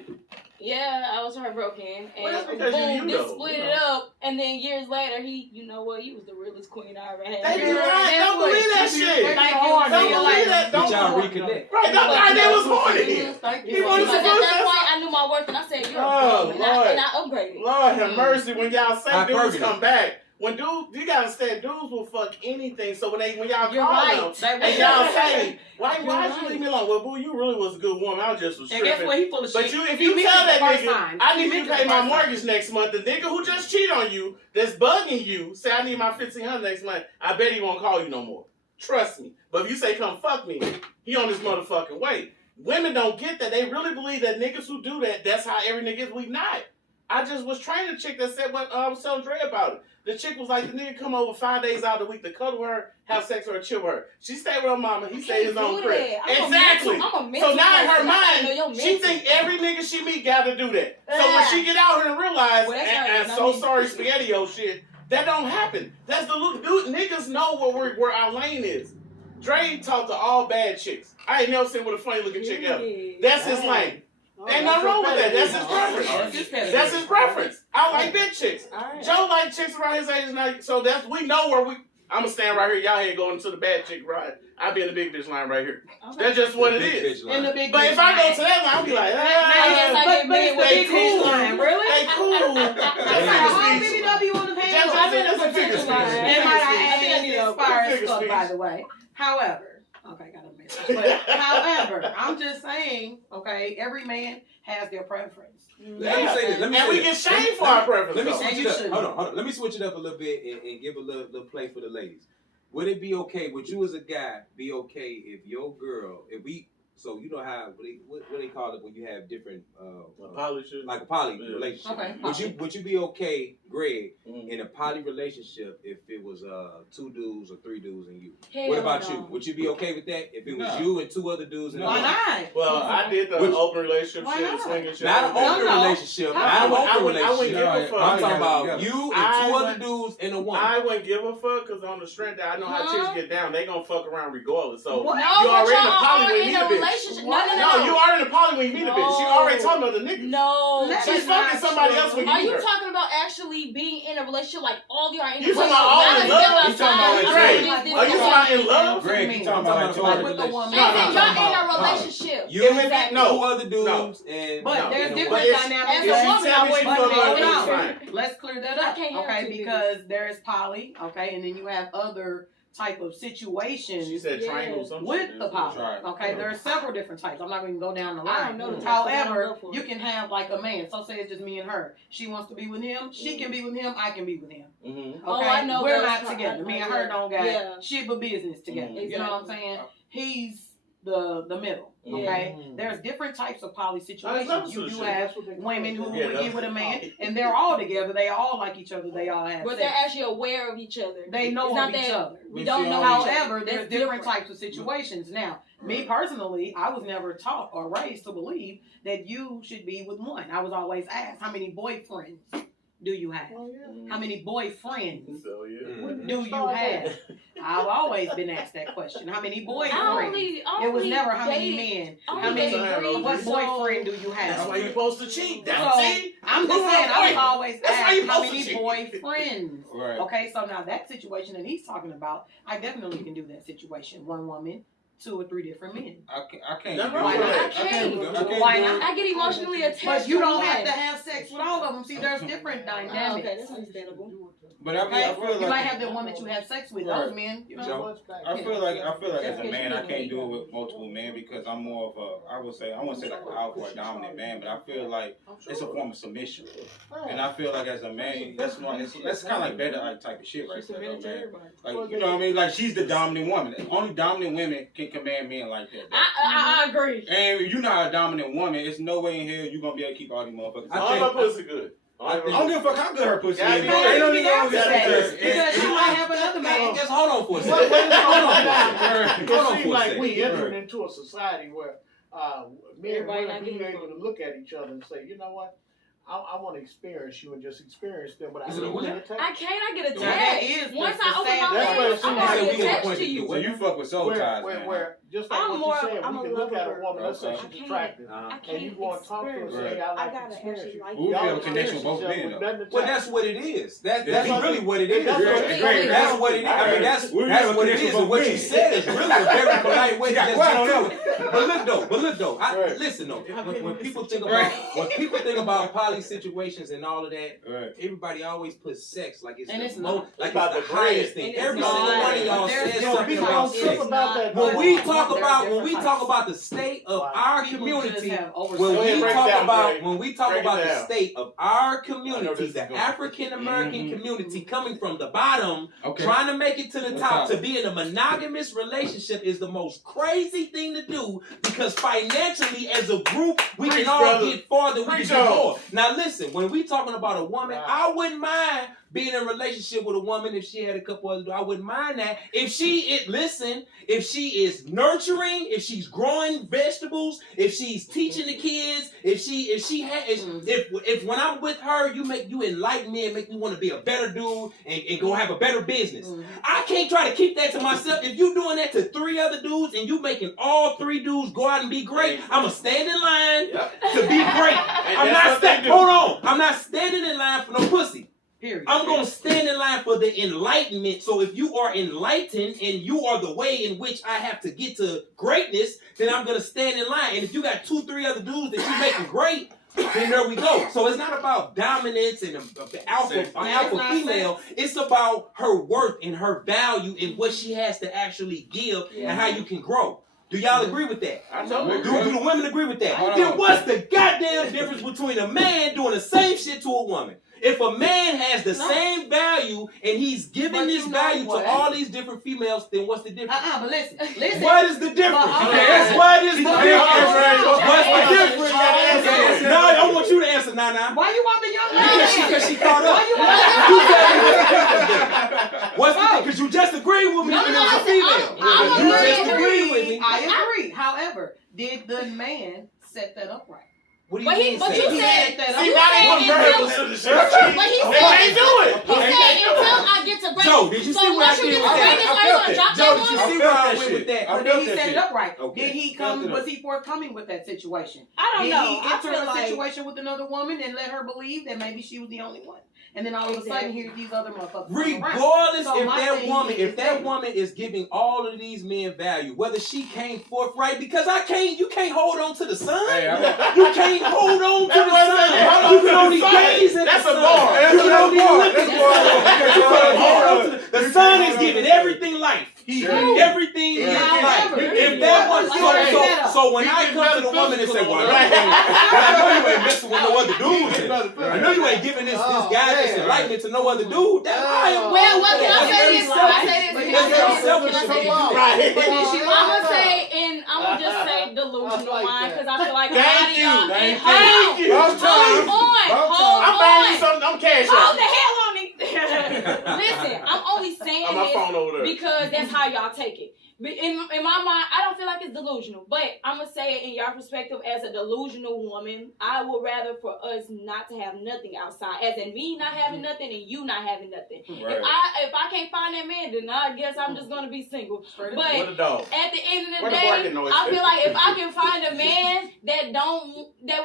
yeah, I was heartbroken. Well, that's And because boom, you they though, split you it know. up. And then years later, you know what? You was the realest queen I ever had. They be Girl, lying. that's Don't what- believe that you be shit. working Don't hard, believe nigga, that. Did Don't. y'all reconnect? Right. That they was horny. Thank He you. wanted Because some at pussy. that point, I knew my worth, and I said, "You're Oh, a queen," Lord. and I upgraded. Lord have mercy. When y'all say dudes Hypergamy. come back, when dudes, you gotta understand, dudes will fuck anything. So when y'all You're call right. them and y'all say, why'd you leave me alone? Well, boo, you really was a good woman. I just was And tripping. guess what? He full of But shit. you, if He you meant tell it that the first nigga, time. I He need you meant to it pay the my first time. mortgage next month, the nigga who just cheated on you, that's bugging you, say I need my $1,500 next month, I bet he won't call you no more. Trust me. But if you say come fuck me, he on this motherfucking way. Women don't get that. They really believe that niggas who do that, that's how every nigga is. We not. I just was training a chick that said what I was telling Dre about it. The chick was like, the nigga come over 5 days out of the week to cuddle her, have sex with her, chill with her. She stayed with her mama. He stayed in his own crib. Exactly. So now in her mind, she think every nigga she meet got to do that. So when she get out here and realize, Well, that's and not- so I mean- sorry, SpaghettiO shit, that don't happen. That's the look. Dude, niggas know where our lane is. Dre talked to all bad chicks. I ain't never seen with a funny looking chick ever. That's his lane. Ain't nothing wrong with that. That's his preference. That's his preference. I like big chicks. Joe like chicks around his age now, so that's we know where we. I'ma stand right here. Y'all ain't going to the bad chick ride. I be in the big bitch line right here. That's just what it is. In the big But bitch if I go line. to that line, I'll be like, But it's the they big bitch cool. line, really? They cool. How many W you want to pay? Just- I've been that's a figure potential line. speech. And might I add, Yeah, it's yeah, inspired figure as fuck, speech. by the way. However, okay, got a message. But however, I'm just saying, okay, every man has their preference. Let me say this. Let me And say we this. get shamed for our preference. Let me though. switch And it you up. shouldn't. Hold on. Let me switch it up a little bit and give a little play for the ladies. Would it be okay? Would you as a guy be okay if your girl, so you know how what they call it when you have different Poly shit. like a poly Yeah. relationship? Okay. Would you be okay, Greg, Mhm. in a poly relationship if it was 2 dudes or 3 dudes and you? Hell What about no. you? Would you be okay with that if it was No. you and 2 other dudes and No. Why a woman? not? Well, I did the Which- open relationship Why shit, not? the swinging shit. Not an No, open no. relationship. How- Not an I open wouldn't relationship. give a fuck. I'm talking about Yeah. you and 2 I other would- dudes and a woman. I wouldn't give a fuck because on the strength that I know how chicks get down, they gonna fuck around regardless. So What? No, you but already in a y'all poly are when you in meet a a bitch. relationship. No, you are in a poly when you meet a bitch. She No. already talking to the nigga. No. That She's is not fucking somebody true. else when you Are meet you her. talking about actually being in a relationship like all of you are in a You talking relationship? about all Not in a love? step You talking about outside. like I'm Greg, just Like, this Are you and talking that. about in love? Greg, you talking about like Like with the woman. And then No, y'all in a no. relationship. You Exactly. and 2 No. other dudes and But no, there's and a different But if- dynamics. as If a she woman, tell I me she wouldn't fuck do like it. this, Hold on. fine. Let's clear that I up, can't have okay? two Because there's poly, okay, and then you have other type of situations She said Yeah. triangle or something. with the poly. Right. Okay, there are several different types. I'm not going to go down the I line. don't know the types, so I don't However, go for you it. can have like a man. So say it's just me and her. She wants to be with him. She can be with him. I can be with him. Mm-hmm. Okay, Oh, I know we're those not type- together. Me and yeah. her don't got Yeah. shit but business together. Mhm. You know what I'm Exactly. saying? He's the middle. Yeah. Okay, there's different types of poly situations. You do shit. have women who Yeah, would that's- get with a man, and they're all together. They all like each other. They all have But sex. they're actually aware of each other. They know It's of not each that other. We But don't see, know however, each other. However, there's That's different types of situations. Now, me personally, I was never taught or raised to believe that you should be with one. I was always asked, how many boyfriends do you have? How many boyfriends So yeah. Mhm. do you have? I've always been asked that question. How many I boyfriends? only It was never how many dated- men. I How only many? dated three, What so- boyfriend do you That's have? why you're supposed to cheat. That's So, see? I'm just saying, I was always That's why you asked how supposed to many cheat. boyfriends. Right. Okay, so now that situation that he's talking about, I definitely can do that situation. One woman, 2 or 3 different men. I can't. That's do wrong it. with I that. can't. Why do not? it. I get emotionally attached. But you to don't one. have to have sex with all of them. See, there's different Oh, dynamics. okay, that's understandable. But I Okay, feel like you might have the one that you have sex with. Right. Those men, you know. Joe? I feel like as a Just man, I because can't you do it with multiple men because I'm more of a, I wouldn't say like an alpha or dominant man, but I feel like it's a form of submission. And I feel like as a man, that's kind of like better like type of shit right there, though, man. Like, you know what I mean? Like, she's the dominant woman. Only dominant women can can command men like that. though. I agree. And if you're not a dominant woman, there's no way in hell you're gonna be able to keep all these motherfuckers. All my pussy good. I don't give a fuck how good her pussy Yeah, is. I bro. mean, Ain't no Maybe nigga over that's here it. saying Because she might have another man. Just hold on for a Wait, second. wait, Hold on hold for a on. second. Hold It on seems for a like second. we entering into a society where men and Everybody women not be getting able to look at each other and say, you know what? I want to experience you and just experience them without Is it a being what? attached. I get Well, that is attached. the- Once the I open sad- my That's what it legs, seems I'm like. already We get attached the to point. you. So you fuck with soul ties, man. Where, just like I'm what more- you said, I'm we a can look at a lover. woman, let's say Okay. she's attractive, I and can't you go and talk to her and say, experience. hey, I I like gotta to experience actually you. like We Y'all feel a connection experience with both each other men, with though. nothing Well, attached. that's what it is. That's That's really what it is. That's what it is. That's what it is. I mean, that's what it is. And what you said is really a very polite way to just get on it. But look though. Right. Listen though. When people think about poly situations and all of that, Right. everybody always puts sex like it's And the it's most, not. like About it's the the bread. highest thing. And it's Every not. single one of y'all There's says different something People about don't trip sex. about that. When though. we talk There are about different types. the state of Wow. our People community, just have when Go ahead, we break it talk down, about Greg. when we talk Break it about the down. state of our I know community, this is the going. African American Mhm. community coming from the bottom, Okay. trying to make it to the What's top, up? to be in a monogamous relationship is the most crazy thing to do because financially, as a group, we Preach, can all brother. get farther, we Preach can do on. more. Now, listen, when we talking about a woman, Wow. I wouldn't mind being in a relationship with a woman if she had a couple other. I wouldn't mind that if she is nurturing, if she's growing vegetables, if she's teaching the kids, if when I'm with her, you enlighten me and make me want to be a better dude and go have a better business. Mhm. I can't try to keep that to myself. If you doing that to 3 other dudes and you making all 3 dudes go out and be great, I'ma stand in line Yep. to be great. And I'm that's not what they do. hold on. I'm not standing in line for no pussy. Period. I'm gonna stand in line for the enlightenment. So if you are enlightened and you are the way in which I have to get to greatness, then I'm gonna stand in line. And if you got 2, 3 other dudes that you making great, then there we go. So it's not about dominance and the alpha not female. It's about her worth and her value and what she has to actually give and how you can grow. Do y'all agree with that? I know. Agree. Do the women agree with that? Hold Then on. what's the goddamn difference between a man doing the same shit to a woman? If a man has the same value and he's giving But this you know value what? to all these different females, then what's the difference? But listen. What is the difference? But, Yes, what is the But, difference? okay. What's the Okay. difference? You gotta answer. No, I want you to answer, Nana. Why you want the young lady? Because she caught up. Why you want You tell me what's the difference then. What's the difference? Because you just agreed with me No, when no, it was a listen, female. I'm You just agreeing. agreed with me. I agree. However, did the man set that up right? What do But you he- mean? but say you that? said- He set that See, up now they said want until- variables to the shit. But he They said- can't do it. He said until I get to greatness. Joe, did you so see what I once you did get with to that? greatness, are you gonna drop Joe, that did you woman? see I where felt I that went shit. with that? I But felt did he that set shit. it up right? Okay. Did he Felt come? it Was up. he forthcoming with that situation? I don't Did know. he I enter feel a like situation with another woman and let her believe that maybe she was the only one? And then all of a sudden, Exactly. here these other motherfuckers come around. Regardless So if my that thing woman, is if that that- woman is giving all of these men value, whether she came forthright, because you can't hold on to the sun. Hey, You can't hold on to the That's what I'm sun. saying. Hold on You to can the only sun. gaze at That's the a sun. bar. You That's can a only bar. look at That's the a bar. sun. That's You a can't bar. hold on to the sun is giving everything life. Sure. Everything is However, life. If that was Like so when He I get come to the better woman and say, physical, well, right? I know you ain't messing with no other He dudes. get better I know you ain't giving this guy this man. enlightenment to no other dude. That's why. Well, what can I That's say very this? Can I say selfish. this? That's very Can selfish I of say you to this? do that. Right. But did she I'm lie? gonna say, and I'm gonna just say delusional I like mind that. because I feel like a Thank lot of you. y'all. Thank and you. Thank you. About time. Hold I'm buying you on. something. I'm cash Hold out. the hell on it. Listen, I'm only saying On my this phone over there. because that's how y'all take it. But in my mind, I don't feel like it's delusional. But I'm going to say it in your perspective as a delusional woman. I would rather for us not to have nothing outside. As in me not having nothing and you not having nothing. Right. If I can't find that man, then I guess I'm just going to be single. Straight up. But What a dog. at the end of Where the the day, barking noise I is? feel like if I can find a man that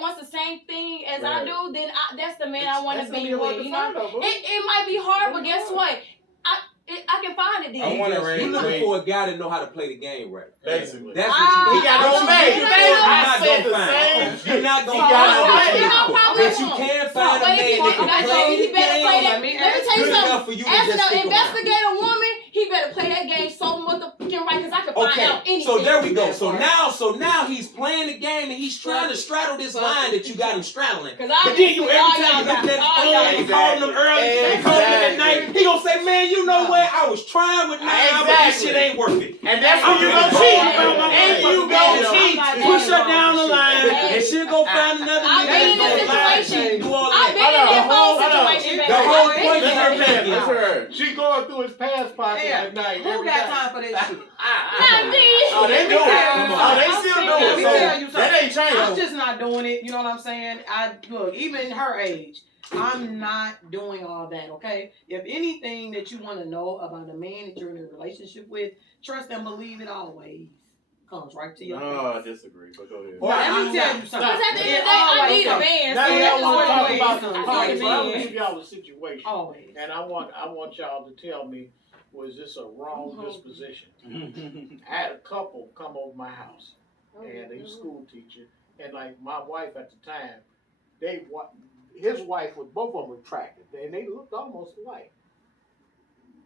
wants the same thing as I Right. do, then that's the man I want That's to gonna be be hard with. to You know, find, though, boo. it might be hard, but guess what? I can find it then. I wanna raise You're looking weight. for a guy to know how to play the game right. Basically. That's what you He got no That's what man. you're I not said gonna the find. same You're not He gonna got find no what man. you're You know, looking for. probably But you won't. can So, find a but if man he- that can okay, so play he the better play that. game Let me tell you good something. enough for you to As just an stick around. investigator woman, he better play that game so motherfucking right because I can find out Okay, anything. so there we go. So now he's playing the game and he's trying to straddle this line that you got him straddling. Because But then you every time you look at his phone, you calling him early, you calling him at night, he gonna say, man, you you know what? I was trying with Naya, but this shit ain't working. And that's when you go cheat. And you go cheat. Push her down the line, and she'll go find another I've been in nigga. this situation. Do all I've that. been in that whole Hold on. situation. The baby. whole I've been point in is that. her picking. That's her. She going through his past pocket Yeah. at night. Who every got day. time for that shit? Not me. Oh, they do it. Oh, they I'm still saying, do let it. me So tell you something. that ain't I'm changed. just not doing it. You know what I'm saying? Look, even her age, I'm not doing all that. Okay. If anything that you want to know about a man that you're in a relationship with, trust and believe it always comes right to your No, I face. disagree. But go ahead. Now, let me tell you something. Because at the end of It the day, I always need a comes. man. Now So y'all that's want to talk always about comes. the I fight, need a so I'm man. gonna give y'all a situation, Always. and I want y'all to tell me, was this a wrong disposition? I had a couple come over my house, and a school teacher, and like my wife at the time, his wife was, both of them were attractive, and they looked almost alike.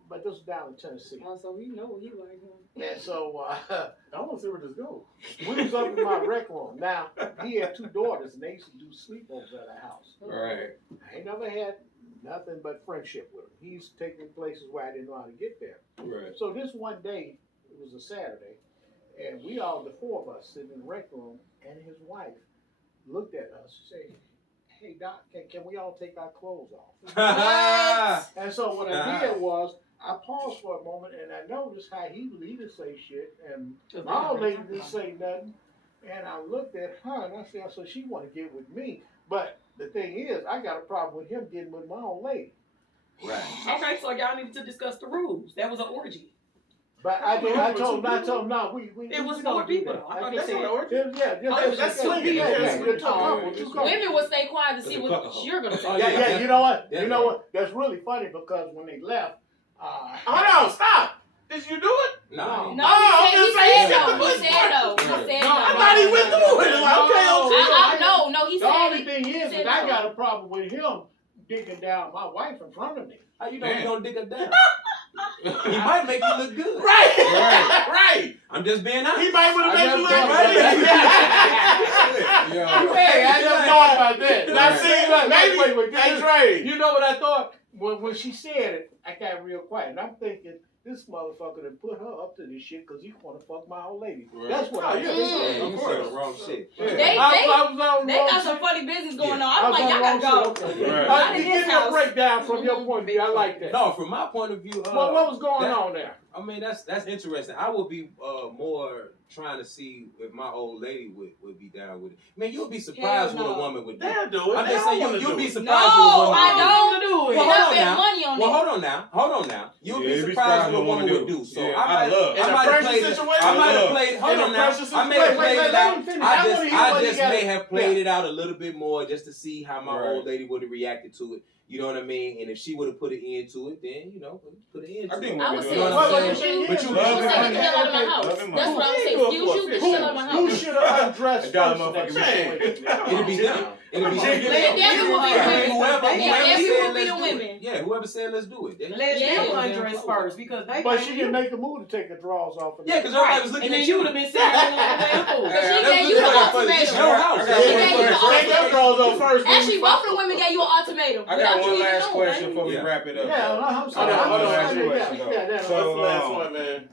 But this was down in Tennessee, Oh, so we know what he like. and so I want to see where this goes. we was up in my rec room. Now he had two daughters, and they used to do sleepovers at our house. Right. I ain't never had nothing but friendship with him. He's taken me places where I didn't know how to get there. Right. So this one day, it was a Saturday, and we all, the four of us, sitting in the rec room, and his wife looked at us and said, "Hey Doc, can we all take our clothes off?" And so what I did was, I paused for a moment, and I noticed how he didn't say shit, and my old lady didn't say nothing. And I looked at her, and I said, "So she want to get with me?" But the thing is, I got a problem with him getting with my old lady. Right. Okay, so y'all needed to discuss the rules. That was an orgy. But I told him, no, we It was we four don't do people. that. I thought I he just said- That's swinging. Yeah, That's two couples. Women will stay quiet to see It's a what cuckold. you're gonna say. Oh, Yeah, you know what? Yeah. You know what? That's really funny because when they left, Hold on, stop. Did you do it? No. No, Oh, he I'm said saying no. he He said no. He Right. said No, no. I thought he went through with it. Like, okay, No, he The said only it. thing is said that I no. got a problem with him digging down my wife in front of me. How you know you Damn. don't dig her down? He might make you look good. Right. Right. Right. I'm just being honest. He might would have I made you just look thought right. Yo. Hey, I just thought about that. Now Right. see, maybe. Wait, Hey, Trey. You know what I thought? When she said it, I got real quiet. And I'm thinking, this motherfucker done put her up to this shit because he want to fuck my old lady. Right. That's what Oh, I yeah, was Yeah, thinking. you said the wrong shit. Yeah. They I was on They wrong got some shit. funny business going Yeah. on. I'm like, y'all gotta go. Okay. Right. Not in Give this me a house. breakdown from your point of view. I like that. No, from my point of view, What was going that- on there? I mean, that's interesting. I would be more trying to see if my old lady would be down with it. Man, you'll be surprised Hell what a no. woman would do. They'll do it. I'm They just don't saying, wanna you'll do be it. surprised No, what a woman I would do. don't. do it. Well, We hold not on bet now. money on Well, that. hold on now. You'll Yeah, be you'd be surprised what a woman would do. So Yeah, I out of might, love. In I a might have pressure played it. situation? I might have Love. played. Hold In a on now. pressure I may have situation? played it let out. him finish. I wanna hear I what he just got. may have played it out a little bit more just to see how my Right. old lady would have reacted to it. You know what I mean? And if she would have put an end to it, then put an end to I it. think I women would do say, You know it. what I'm excuse saying? you. But you She love said, and get money. the hell out of my Love house. and That's money. what I would say. Go Excuse for you, it. get the hell out of my Who house. should have undressed A dollar first in that motherfucking situation? It'll be them. It'll be It them. definitely will be I mean, women. whoever It definitely said will be let's the do women. it. Yeah, whoever said let's do it. They- Let Yeah. them undress first because they But can't she do didn't it. make a move to take her drawers off. Yeah, because everybody was looking And then at you you. would have been sitting there looking at the fool. Because she That's gave you the what- ultimatum. It's your house. I got She one gave you the question. Take your drawers off first. then Actually, you both fuck of the women gave you an ultimatum. I got without you one even last knowing. question before we Yeah. wrap it up. Yeah, I'm sorry. Hold on, hold on, Yeah, last question, yeah, though. yeah, What's So, the last one, man?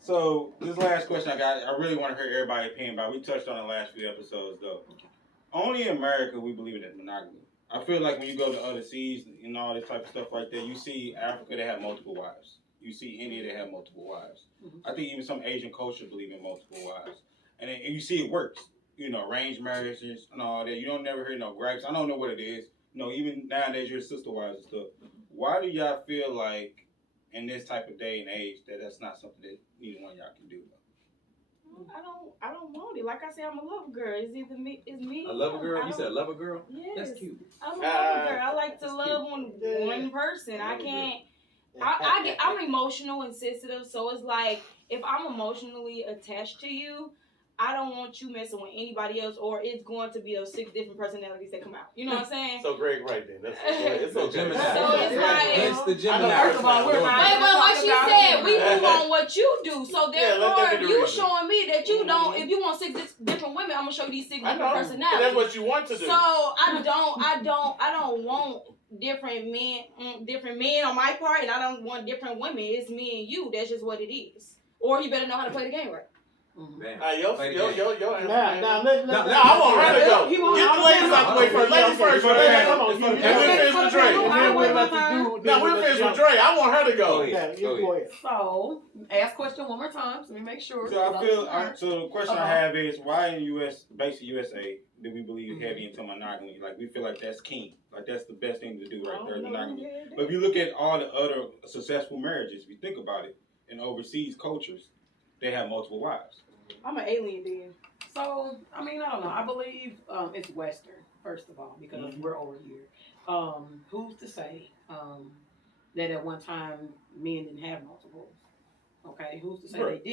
So this last question I got, I really want to hear everybody's opinion about. We touched on the last few episodes though. Only in America we believe in monogamy. I feel like when you go to other seas and all this type of stuff like that, you see Africa they have multiple wives. You see India they have multiple wives. I think even some Asian culture believe in multiple wives, and you see it works. You know, arranged marriages and all that. You don't never hear no gripes. I don't know what it is. You know, even nowadays you're sister wives and stuff. Why do y'all feel like in this type of day and age that that's not something that neither one of y'all can do? I don't want it. Like I said, I'm a love girl. It's either me, it's me. A lover or girl? I You don't- said a lover girl? Yes. That's cute. I'm a lover girl. I like to That's love one person. I can't. I'm emotional and sensitive, so it's like if I'm emotionally attached to you, I don't want you messing with anybody else, or it's going to be those 6 different personalities that come out. You know what I'm saying? So Greg, right then. That's it's okay. Gemini. So it's like That's the I Gemini. know. First of all, we're not. Wait, but like she Talking said, about- we move on what you do. So Yeah, let that therefore, be the you reason. showing me that you don't. If you want 6 different women, I'm gonna show you these 6 I different know. That's personalities. what you want to do. So I don't want different men on my part, and I don't want different women. It's me and you. That's just what it is. Or you better know how to play the game right. Mhm. Man. Yo, Play the yo, game. yo, yo. answer, Now, man. now, let, No, No, I want her to go. He want Get all the the ladies time. out the way first. Ladies first. Come on, Ladies. come on. And we'll finish with Dre. I Then we'll wait let my the time. dude. Now we'll finish with Dre. I want her to Go go. ahead. Yeah, you go ahead. So, ask question one more time so we make sure. So I feel. So the question I Uh-huh. have is, why in basically USA, do we believe heavy into monogamy? Like we feel like that's king. Like that's the best thing to do right there, monogamy. But if you look at all the other successful marriages, if you think about it, in overseas cultures, they have multiple wives. I'm an alien then. So, I mean, I don't know. I believe it's Western, first of all, because we're over here. Who's to say that at one time men didn't have multiples? Okay, who's to say Right. they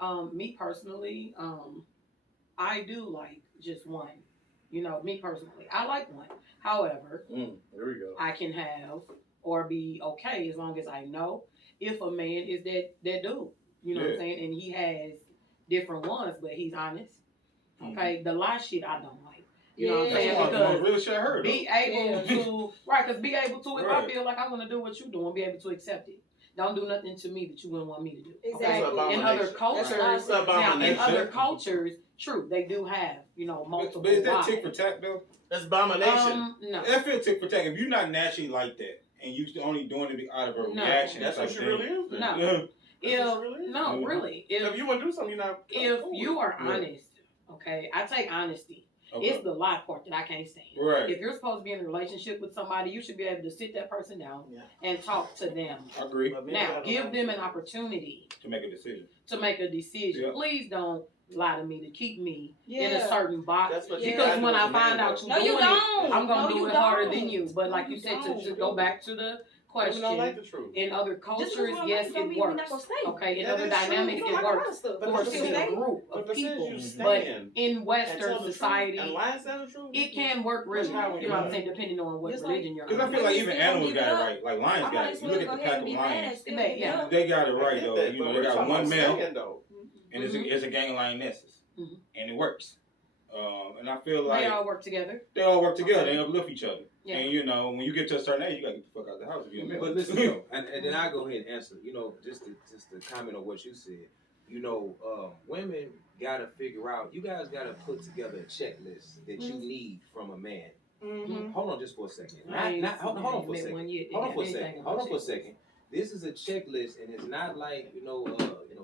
didn't? Me personally, I do like just one. You know, me personally, I like one. However, There we go. I can have or be okay as long as I know if a man is that dude. You know what I'm Yeah. saying? And he has different ones, but he's honest. Okay, the lie shit I don't like. You know what I'm Yeah. saying? That's one Because real shit I heard. be able to because be able to if I Right. feel like I want to do what you're doing, be able to accept it. Don't do nothing to me that you wouldn't want me to do. That's Exactly. an abomination. In other cultures, That's an now in abomination. other cultures, true, they do have multiple. But is that wives. tick for tack though? That's abomination. No. I feel tick for tack. If you're not naturally like that, and you only doing it out of a No. reaction, That's type what she thing. really is. then. No. Yeah. If That's what she really is. no, Mhm. really, If you want to do something, you're not. if you are Yeah. honest, okay, I take honesty. Okay. It's the lie part that I can't stand. Right. If you're supposed to be in a relationship with somebody, you should be able to sit that person down Yeah. and talk to them. I agree But men Now, gotta give know. them an opportunity to make a decision. to make a decision. Yeah. Please don't lie to me to keep me in a Yeah. certain box. That's what you Yeah. Because gotta when do as I a man, find out though. you No, you doing it, don't. I'm gonna No, do you it harder don't. than you. But like No, you said, you to don't. go back to the Women question, don't like the truth. in other Just cultures, 'cause we yes, don't like it mean we're not works. gonna stay. Okay, in That other is true. dynamics, We don't it like a lot works of stuff. But for a the percentage- single group But of the percentage people. you But stand in and Western tell the truth society, and lying stand the truth. it can work really. That's how You we know what I'm do saying? Depending on what Just like- religion you're Because I on. feel like Women even still animals give got it it up. right. Like lions I got might it. as You well look go at the ahead pack and of be mad and lions. still They- give it yeah. up. They got it I right get though. that, You know, but they we're got talking one about male staying, though. and Mhm. it's a gang lionesses, Mhm. and it works. And I feel They like all work together. they all work together. They uplift each other. Yeah. And you know, when you get to a certain age, you gotta get the fuck out of the house if you're a male. But listen, though, and then I go ahead and answer. You know, just to comment on what you said. You know, women gotta figure out. You guys gotta put together a checklist that you need from a man. Mhm. Hold on, just for a second. I ain't Hold on for a met second. one yet that Hold on got for a anything second. about Hold on for a chicks. second. This is a checklist, and it's not like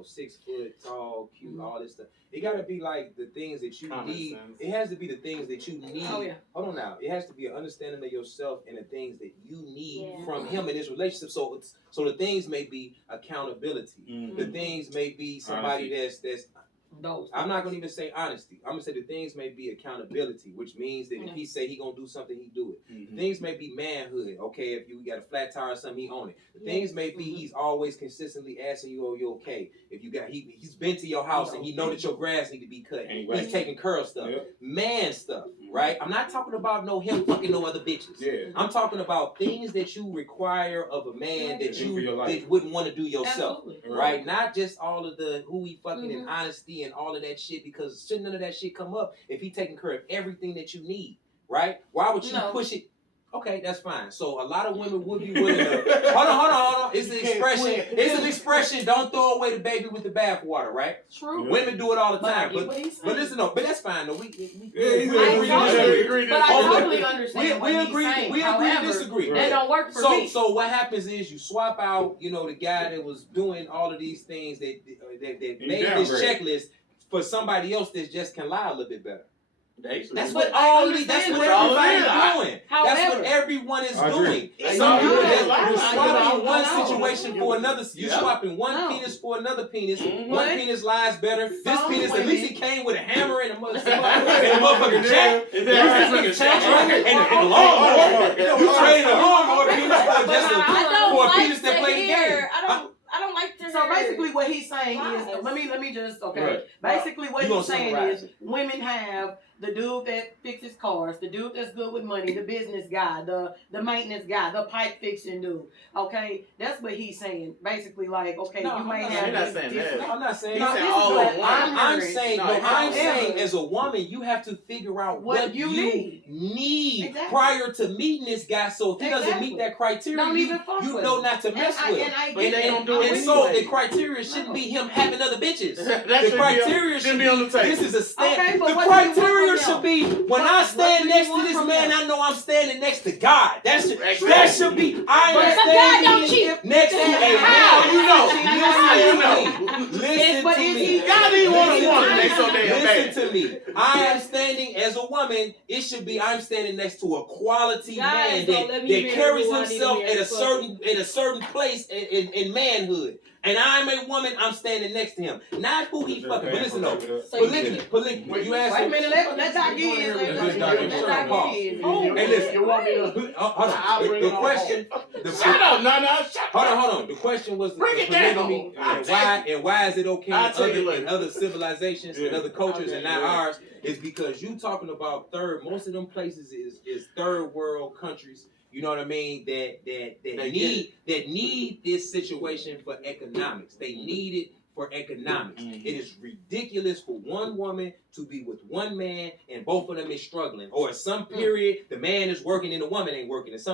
6 foot tall, cute, Mhm. all this stuff. It gotta be like the things that you Common need. sense. It has to be the things that you need. Oh, yeah. Hold on now. It has to be an understanding of yourself and the things that you need Yeah. from him in this relationship. So the things may be accountability. Mhm. The things may be somebody that's. Those. I'm not gonna even say honesty. I'm gonna say the things may be accountability, which means that if he say he gonna do something, he do it. Mhm. Things may be manhood. Okay, if you got a flat tire or something, he own it. The Yeah. things may be he's always consistently asking you, "Oh, you okay?" If you got he's been to your house and he know that your grass need to be cut. And he He's right. taking care of stuff, Yep. man stuff, right? I'm not talking about him fucking no other bitches. Yeah. I'm talking about things that you require of a man that Do you for your life. that wouldn't want to do yourself. Absolutely. Right, not just all of the who he fucking Mhm. and honesty and all of that shit, because shouldn't none of that shit come up if he taking care of everything that you need, right? Why would you No. push it? Okay, that's fine. So a lot of women would be willing to hold on. It's an You can't expression. quit. It's an expression. Don't throw away the baby with the bathwater, right? True. Yeah. Women do it all the But I time, get what he's saying. but listen, no, but that's fine though. We Yeah, you we agree to disagree. But I Hold on. totally understand what we he's agree. saying. We agree to However, disagree. That don't work for me. So what happens is you swap out, the guy that was doing all of these things that You made this downgrade. checklist for somebody else that just can lie a little bit better. Basically. That's But what I all these. That's understand what what all it everybody's doing. That's However, what everyone is I agree. doing. It's So not you're good. swapping one I know. situation for another. You're Yeah. swapping one No. penis for another penis. Mhm. One But penis lies better. This some penis, at women- least it came with a hammer and a motherfucking jack. Is This that nigga chain and a lawnmower. You trade a lawnmower penis for just I a don't for a like penis that to play the hear- game. I don't like to So hear- basically, what he's saying is, Lies. let me just Right. Basically, what You he's gonna saying summarize is, women have the dude that fixes cars, the dude that's good with money, the business guy, the maintenance guy, the pipe fixing dude. Okay, that's what he's saying. Basically, like, okay, No, you may I'm have. He's not these saying different- that. No, I'm not saying He No, said this is all what at once. I'm hearing. saying, No, no, it's I'm not. saying as a woman, you have to figure out what you need Exactly. prior to meeting this guy. So if he doesn't Exactly. meet that criteria, Don't you, even fuck you with know him. not to mess and with I, him. and I But get they that. don't do it And so anyway. the criteria shouldn't be him having other bitches. That The should criteria should be on the table. This is a stand. Okay, but the what do you want criteria from should them? be when What- I what stand do you next to want this from man, them? I know I'm standing next to God. That should Exactly. be. I But am God standing don't cheat. next to a man. How you know? How you Listen know? to me. Listen But to is me. he- God didn't want a Listen woman to to me. make so damn bad. Listen to me. I am standing as a woman. It should be I'm standing next to a quality Guys, man don't let me that marry carries who I need to himself marry. at a Fuck certain place in manhood. And I'm a woman. I'm standing next to him. Not who he fucking. But listen though. So you- Polygamy. You asked Wait a him. minute, let Doc get his. Let's Doc get his. Let Doc get his. Hey, listen. You want me to? Hold I'll on. bring The it on question. Shut up, no, shut up. Hold on. The question was Bring it polygamy down. and why is it okay I'll tell you in later. other civilizations and Yeah. other cultures I'll and tell not you later. ours is because you talking about most of them places is third world countries. You know what I mean? That need this situation for economics. They need it for economics. Mhm. It is ridiculous for one woman to be with one man and both of them is struggling. Or at some period, the man is working and the woman ain't working. If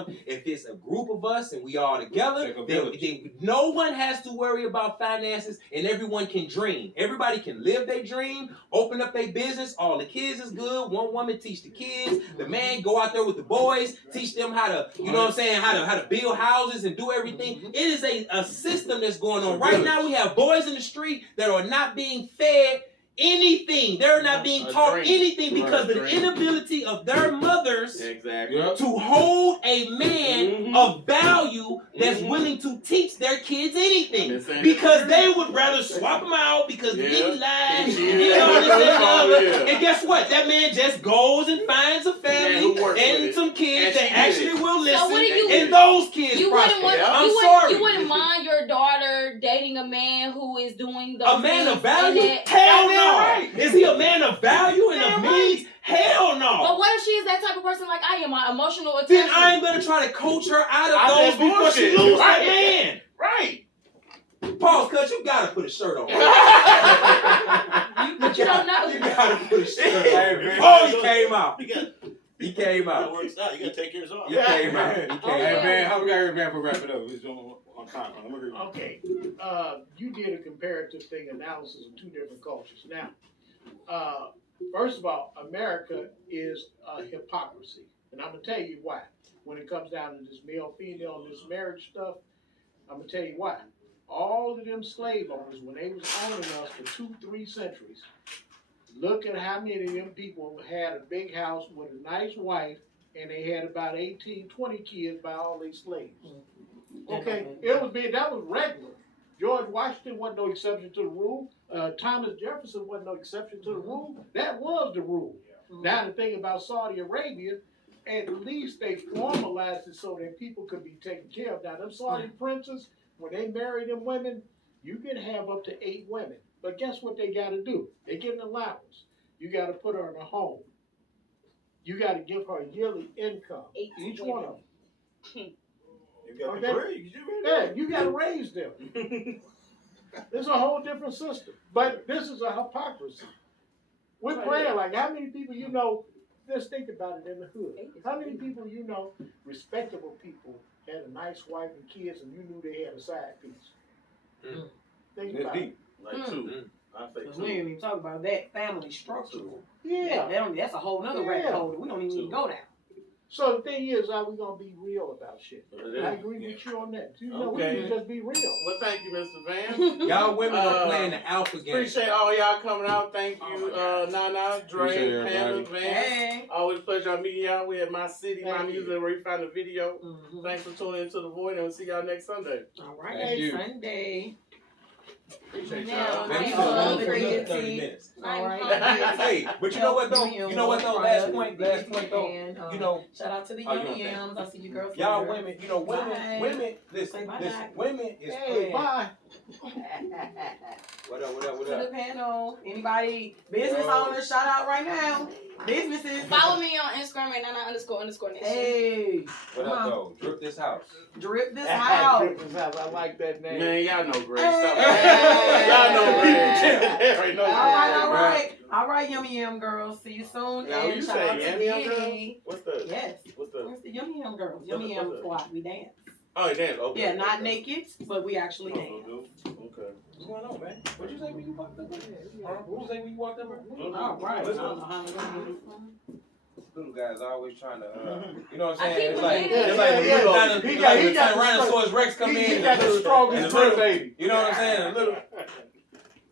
it's a group of us and we all together, Like a then village. no one has to worry about finances and everyone can dream. Everybody can live their dream, open up their business. All the kids is good. One woman teach the kids. The man go out there with the boys, teach them how to, you know what I'm saying, how to build houses and do everything. It is a system that's going on. Right now we have boys in the street that are not being fed anything. They're not being A taught dream. anything because of the Dream. inability of their mothers Exactly. Yep. to hold a man Mhm. of value that's Mhm. willing to teach their kids anything. Been saying Because it. they would rather swap them out because Yeah. the nigga lied, Yeah. and did all this and the Oh, other. yeah. And guess what? That man just goes and finds a family And who works with and it. some kids And that she did actually it. will listen. So what do you- And those kids You prosper. wouldn't want. Yeah. I'm You sorry. wouldn't mind your daughter dating a man who is doing those A man of things value? and that- Hell Goddamn no. right. Is he a man of value and Damn of means? Hell no. But what if she is that type of person like I am, my emotional Then attachment? I ain't gonna try to coach her out of Out those that before she bullshit. lose Right. that man. Right. Pause, cuz you gotta put a shirt on. But you don't know. You gotta put a shirt Hey, on. man. Oh, he came out. You got He came it out. works out. You gotta take yours off. He came out. He Hey came out. man, how we got here, man, for wrap it up? It's on time. Let me read. Okay, you did a comparative thing analysis of two different cultures. Now, first of all, America is a hypocrisy, and I'm gonna tell you why. When it comes down to this male-female and this marriage stuff, I'm gonna tell you why. All of them slave owners, when they was owning us for 2-3 centuries, look at how many of them people had a big house with a nice wife, and they had about 18-20 kids by all these slaves. Okay, that was regular. George Washington wasn't no exception to the rule. Thomas Jefferson wasn't no exception to the rule. That was the rule. Now the thing about Saudi Arabia, at least they formalized it so that people could be taken care of. Now them Saudi princes, when they marry them women, you can have up to 8 women. But guess what they got to do? They get an allowance. You got to put her in a home. You got to give her a yearly income. 8 Each women. one of them. You got Okay. the bread. Yeah, you got to raise them. It's a whole different system. But this is a hypocrisy. We're playing like how many people you know, just think about it in the hood. How many people you know, respectable people, had a nice wife and kids and you knew they had a side piece? Mm. Think That's about it. deep. Like 2. Mm. I say Because we 2. ain't even talk about that family structure. Yeah. That's a whole nother rabbit hole that we don't even need to go down. So the thing is, are we gonna be real about shit? It I is. agree with you on that. You know, Okay. we need to just be real. Well, thank you, Mr. Van. Y'all women are playing the alpha game. Appreciate all y'all coming out. Thank Oh you, my God. Nana, Appreciate Dre, Panda, everybody. Van. Hey. Always a pleasure meeting y'all. We at My City, My Thank you. Music, where you find the video. Mhm. Thanks for tuning into The Void, and we'll see y'all next Sunday. All right, Thank you. Sunday. Appreciate Now, y'all. Man, we I could have love went for another creativity. 30 minutes. All right. Hey, but you know what though? You know what though? Last point though. And, You know, shout out to the Oh, you young don't yams. I see you girls. y'all later. women, you know, Bye. women, listen, Say bye. women is Hey, playing. bye. What up? To the panel. Anybody, business Yo. owners, shout out right now. Businesses. Follow me on Instagram at Nana__Nation. Hey, What come up on. though? Drip this house. Drip this house. I like that name. Man, y'all know Greg. Hey. Stop. Y'all know Greg. Everybody know All Greg. right. All right, yummy yum girls. See you soon. Now, and you shout say out to Yummy Yum Girls? Diddy. What's the? Yes. What's the? Where's the yummy yum girls? What's Yummy the- yum what's the- squad. We dance. Oh, damn. Okay. Yeah, not okay. naked, but we actually Oh, dance. okay. What's going on, man? What'd you say when you walked up? What'd you say when you walked up? All right. I Listen, don't know how to do little guys always trying to, you know what I I'm saying? keep It's like, forgetting. it's like when Yeah, little yeah. dino- He it's got- like he when got the Tyrannosaurus Rex come in. He and got the little- strongest and the little- baby. You know what I'm saying? A little.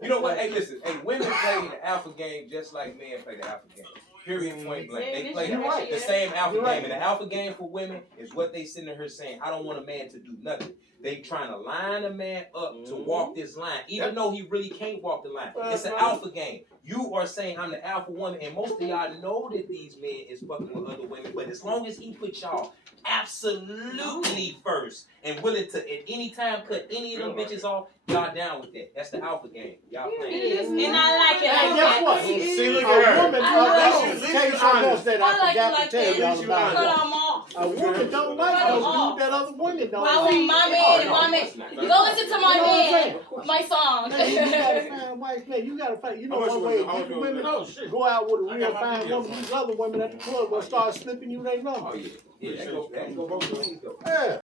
You know what? Hey, listen. Hey, women play the alpha game just like men play the alpha game. Period. Point blank. They play You're right. the same alpha You're right. game, and the alpha game for women is what they sitting here saying. I don't want a man to do nothing. They trying to line a man up to walk this line, even though he really can't walk the line. It's an alpha game. You are saying I'm the alpha woman, and most of y'all know that these men is fucking with other women. But as long as he put y'all absolutely first and willing to at any time cut any of them bitches off, y'all down with that. That's the alpha game. Y'all playing. And I like it Hey, like guess that. what? See, look A at her. woman, I like let it. me tell you something else that I I like it forgot like to tell that. y'all Cut about. Cut them off. A woman don't like Cut 'em those off. dudes that other women don't I like. want my man and my man. Go listen to my You know what I'm man. saying? My song. Now, you gotta find a wife, man. You gotta find. You know How much one was way it? How much these was it? women Oh, shit. go out with a I real got my fine video. woman. These other women at the club will start slipping you their number. Oh yeah. Yeah, that go both ways though. Yeah.